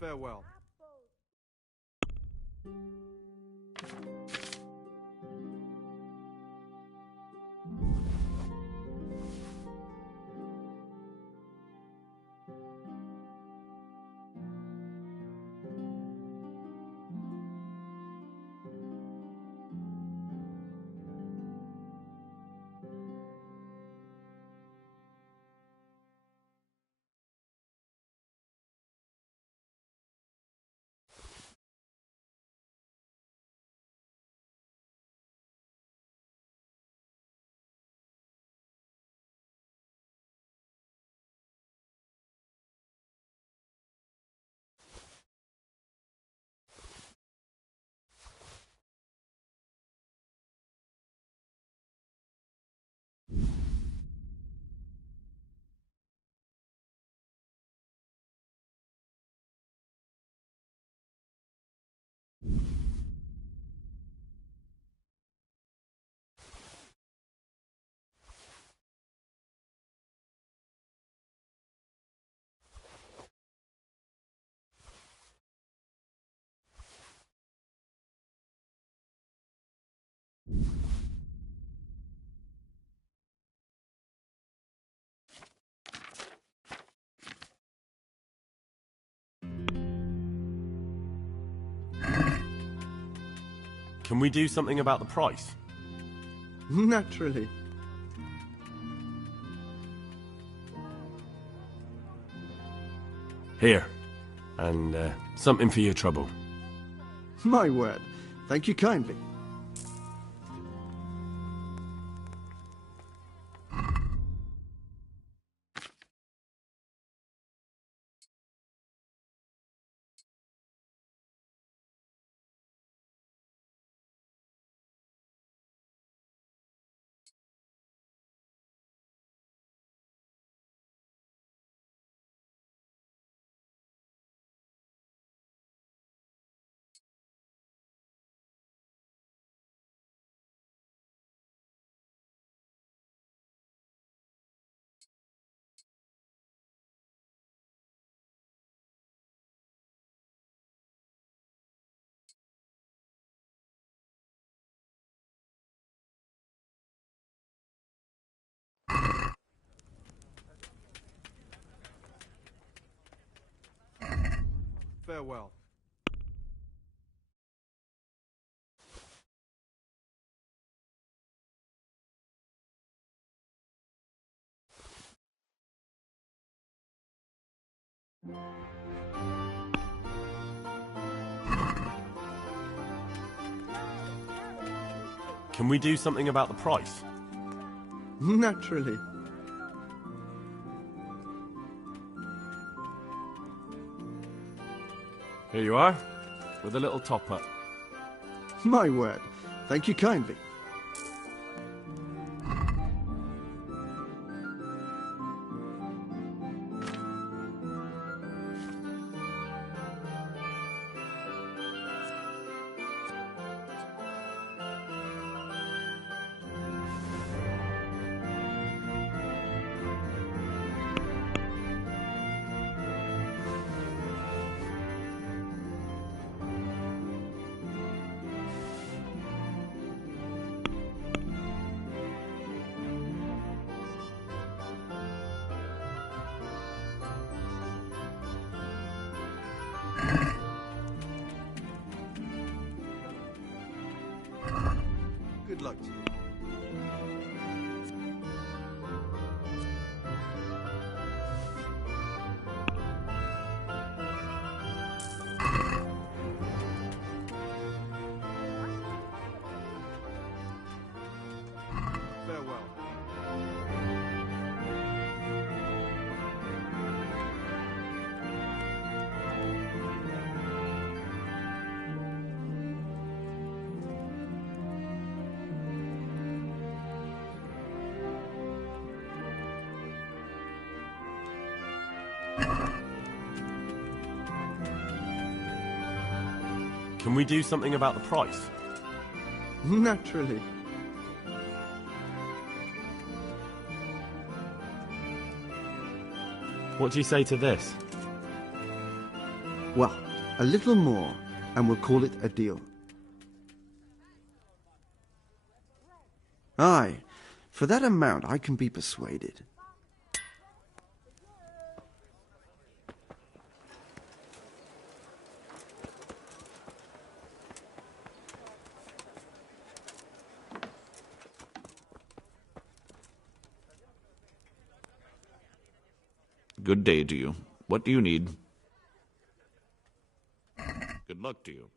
Farewell. Can we do something about the price? Naturally. Here. And something for your trouble. My word. Thank you kindly. Farewell. Can we do something about the price? Naturally. Here you are, with a little top-up. My word. Thank you kindly. Good luck to you. Farewell. Can we do something about the price? Naturally. What do you say to this? Well, a little more, and we'll call it a deal. Aye, for that amount I can be persuaded. Good day to you. What do you need? Good luck to you.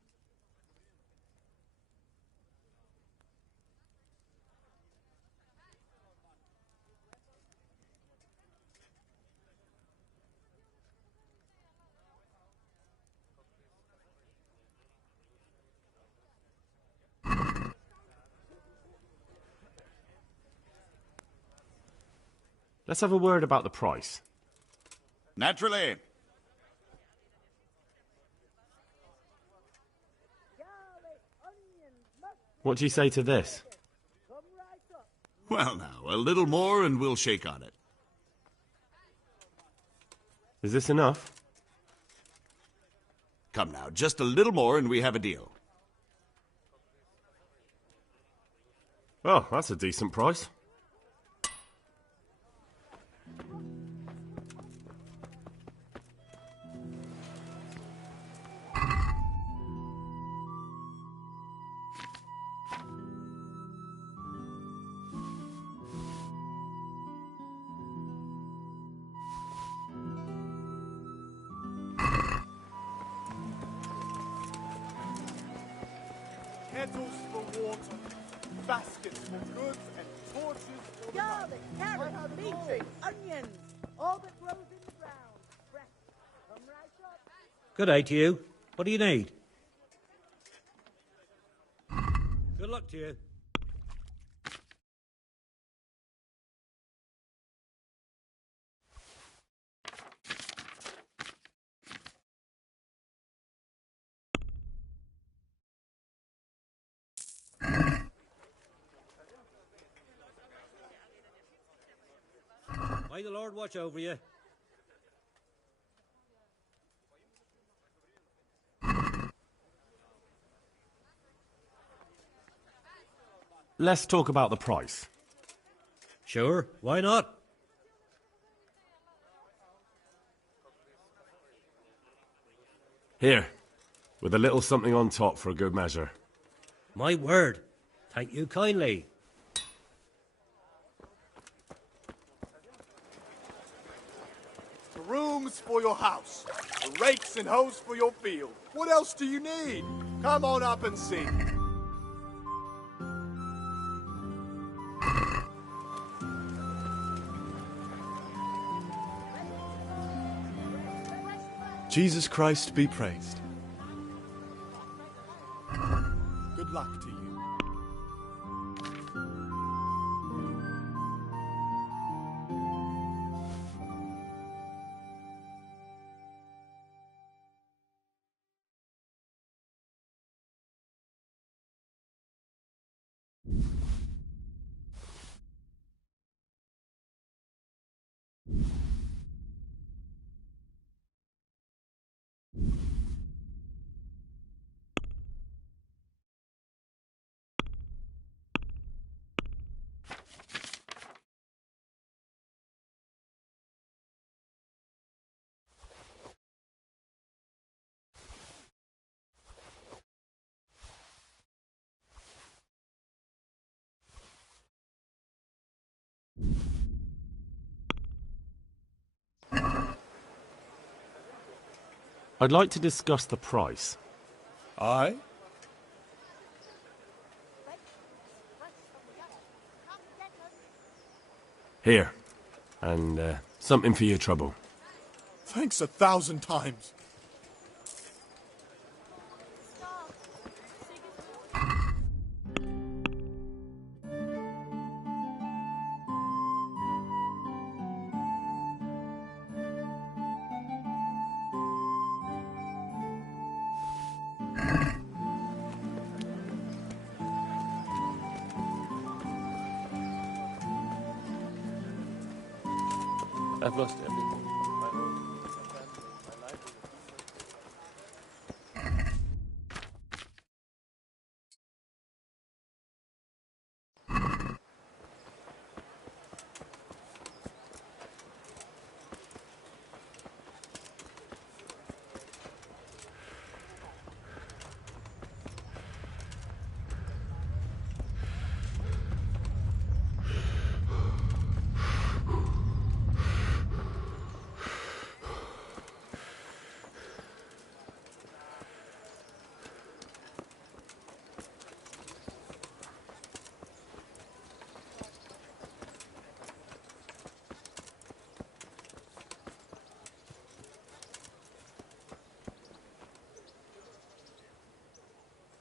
Let's have a word about the price. Naturally. What do you say to this? Well now, a little more and we'll shake on it. Is this enough? Come now, just a little more and we have a deal. Oh, that's a decent price. Kettles for water, baskets for goods, and torches for the Garlic, carrots, beetroot, onions, all that grows in the ground. Fresh. Come right up. Good day to you. What do you need? Good luck to you. May the Lord watch over you. Let's talk about the price. Sure, why not? Here, with a little something on top for a good measure. My word. Thank you kindly. The rooms for your house, the rakes and hoes for your field. What else do you need? Come on up and see. Jesus Christ be praised. Good luck to you. I'd like to discuss the price. Aye? Here, and something for your trouble. Thanks 1,000 times. I've lost everything.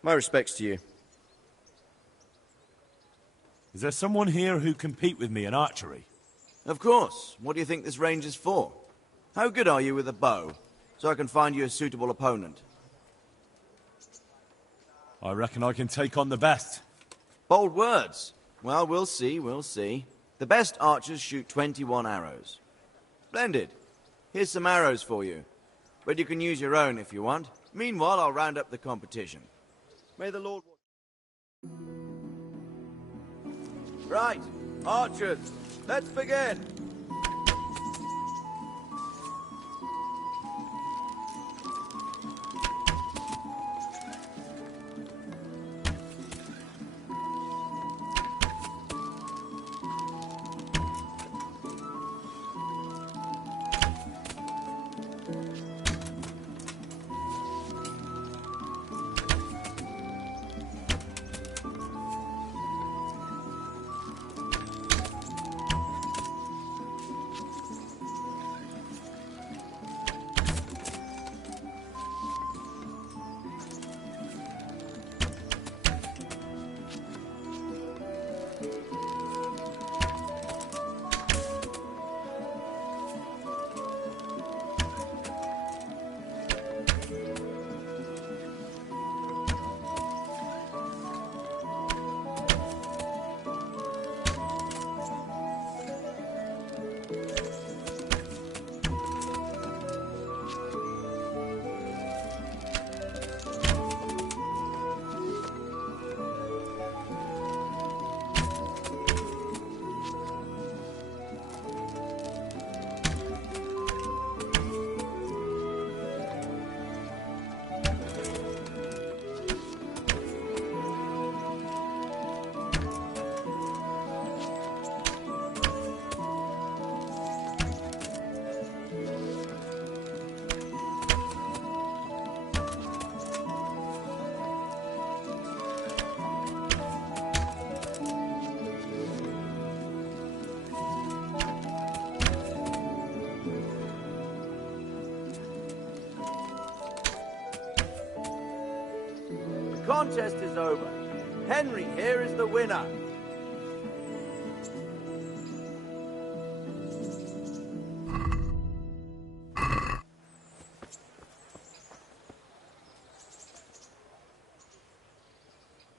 My respects to you. Is there someone here who compete with me in archery? Of course. What do you think this range is for? How good are you with a bow, so I can find you a suitable opponent? I reckon I can take on the best. Bold words. Well, we'll see, we'll see. The best archers shoot 21 arrows. Splendid. Here's some arrows for you. But you can use your own if you want. Meanwhile, I'll round up the competition. May the Lord... Right, archers, let's begin. The contest is over. Henry here is the winner.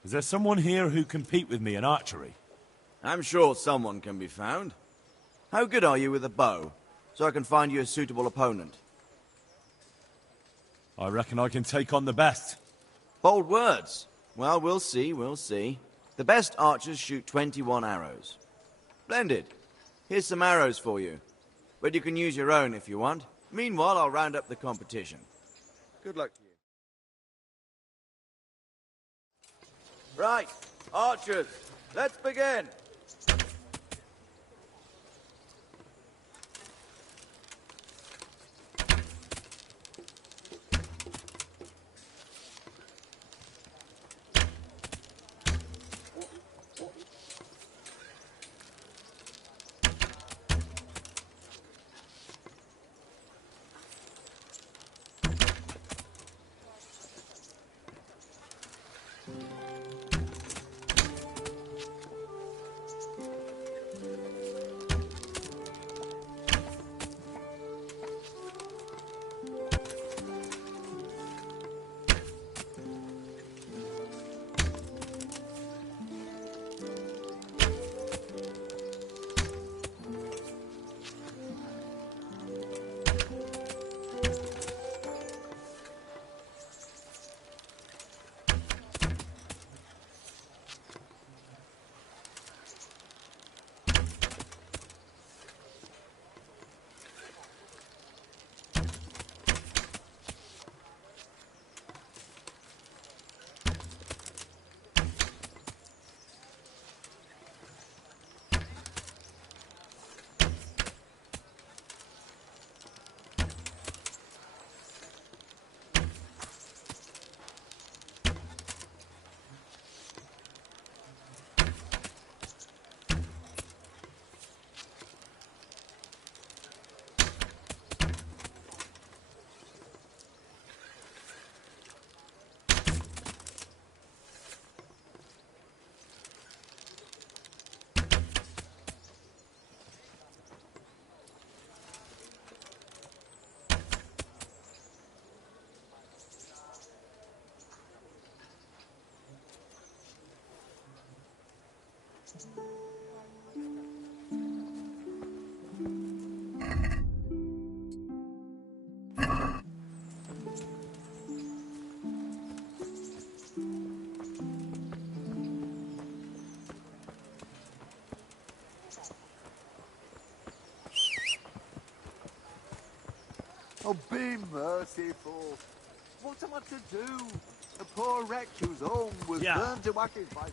Is there someone here who compete with me in archery? I'm sure someone can be found. How good are you with a bow, so I can find you a suitable opponent? I reckon I can take on the best. Bold words. Well, we'll see, we'll see. The best archers shoot 21 arrows. Splendid. Here's some arrows for you. But you can use your own if you want. Meanwhile, I'll round up the competition. Good luck to you. Right, archers, let's begin. Oh, be merciful. What am I to do? A poor wretch whose home was burned to ashes by...